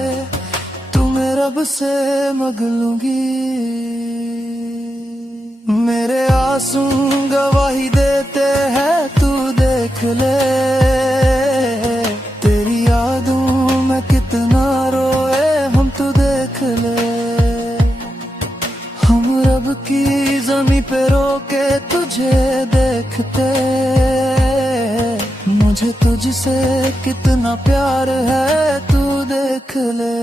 तुम्हें रब से मांग लूंगी। मेरे आंसू गवाही देते हैं तू देख ले, तेरी यादों में कितना रोए हम तू देख ले। हम रब की ज़मीं पे रो के तुझे देखते, मुझे तुझसे कितना प्यार है तू देख ले।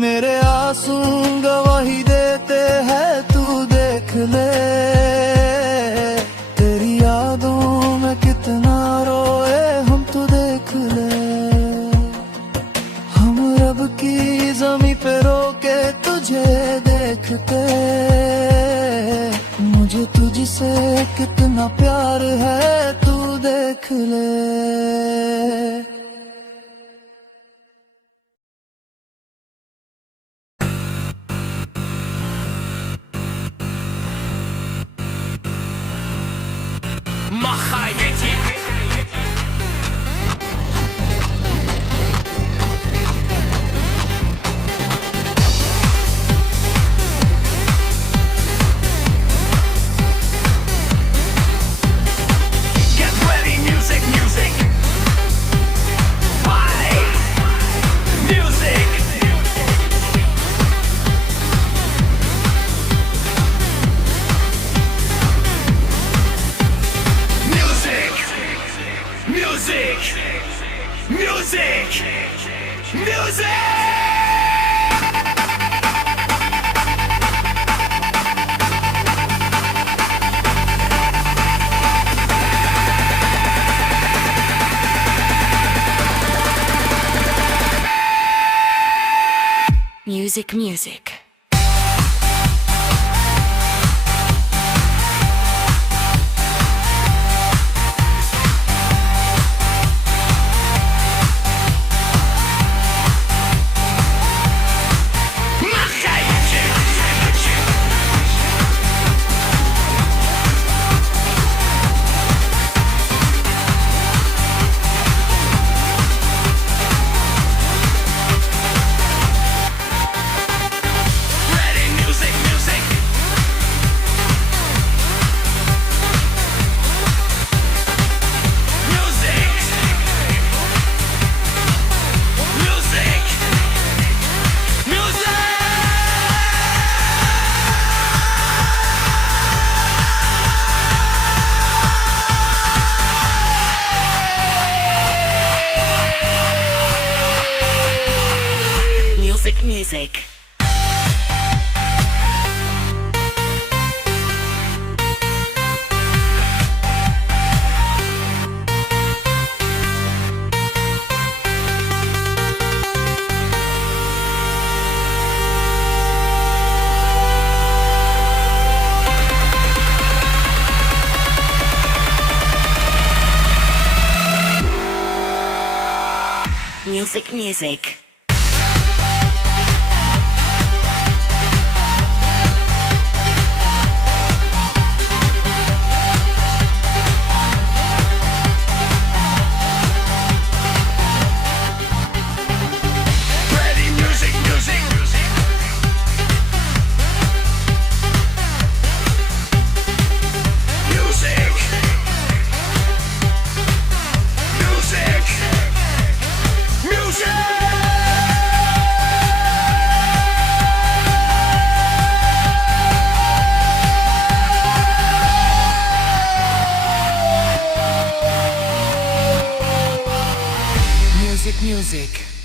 मेरे आंसू गवाही देते हैं तू देख ले, तेरी यादों में कितना रोए हम तू देख ले। हम रब की ज़मीं पे रो के तुझे देखते, मुझे तुझसे कितना प्यार है तू देख ले। Music, music. Music. Music, music. Magic music.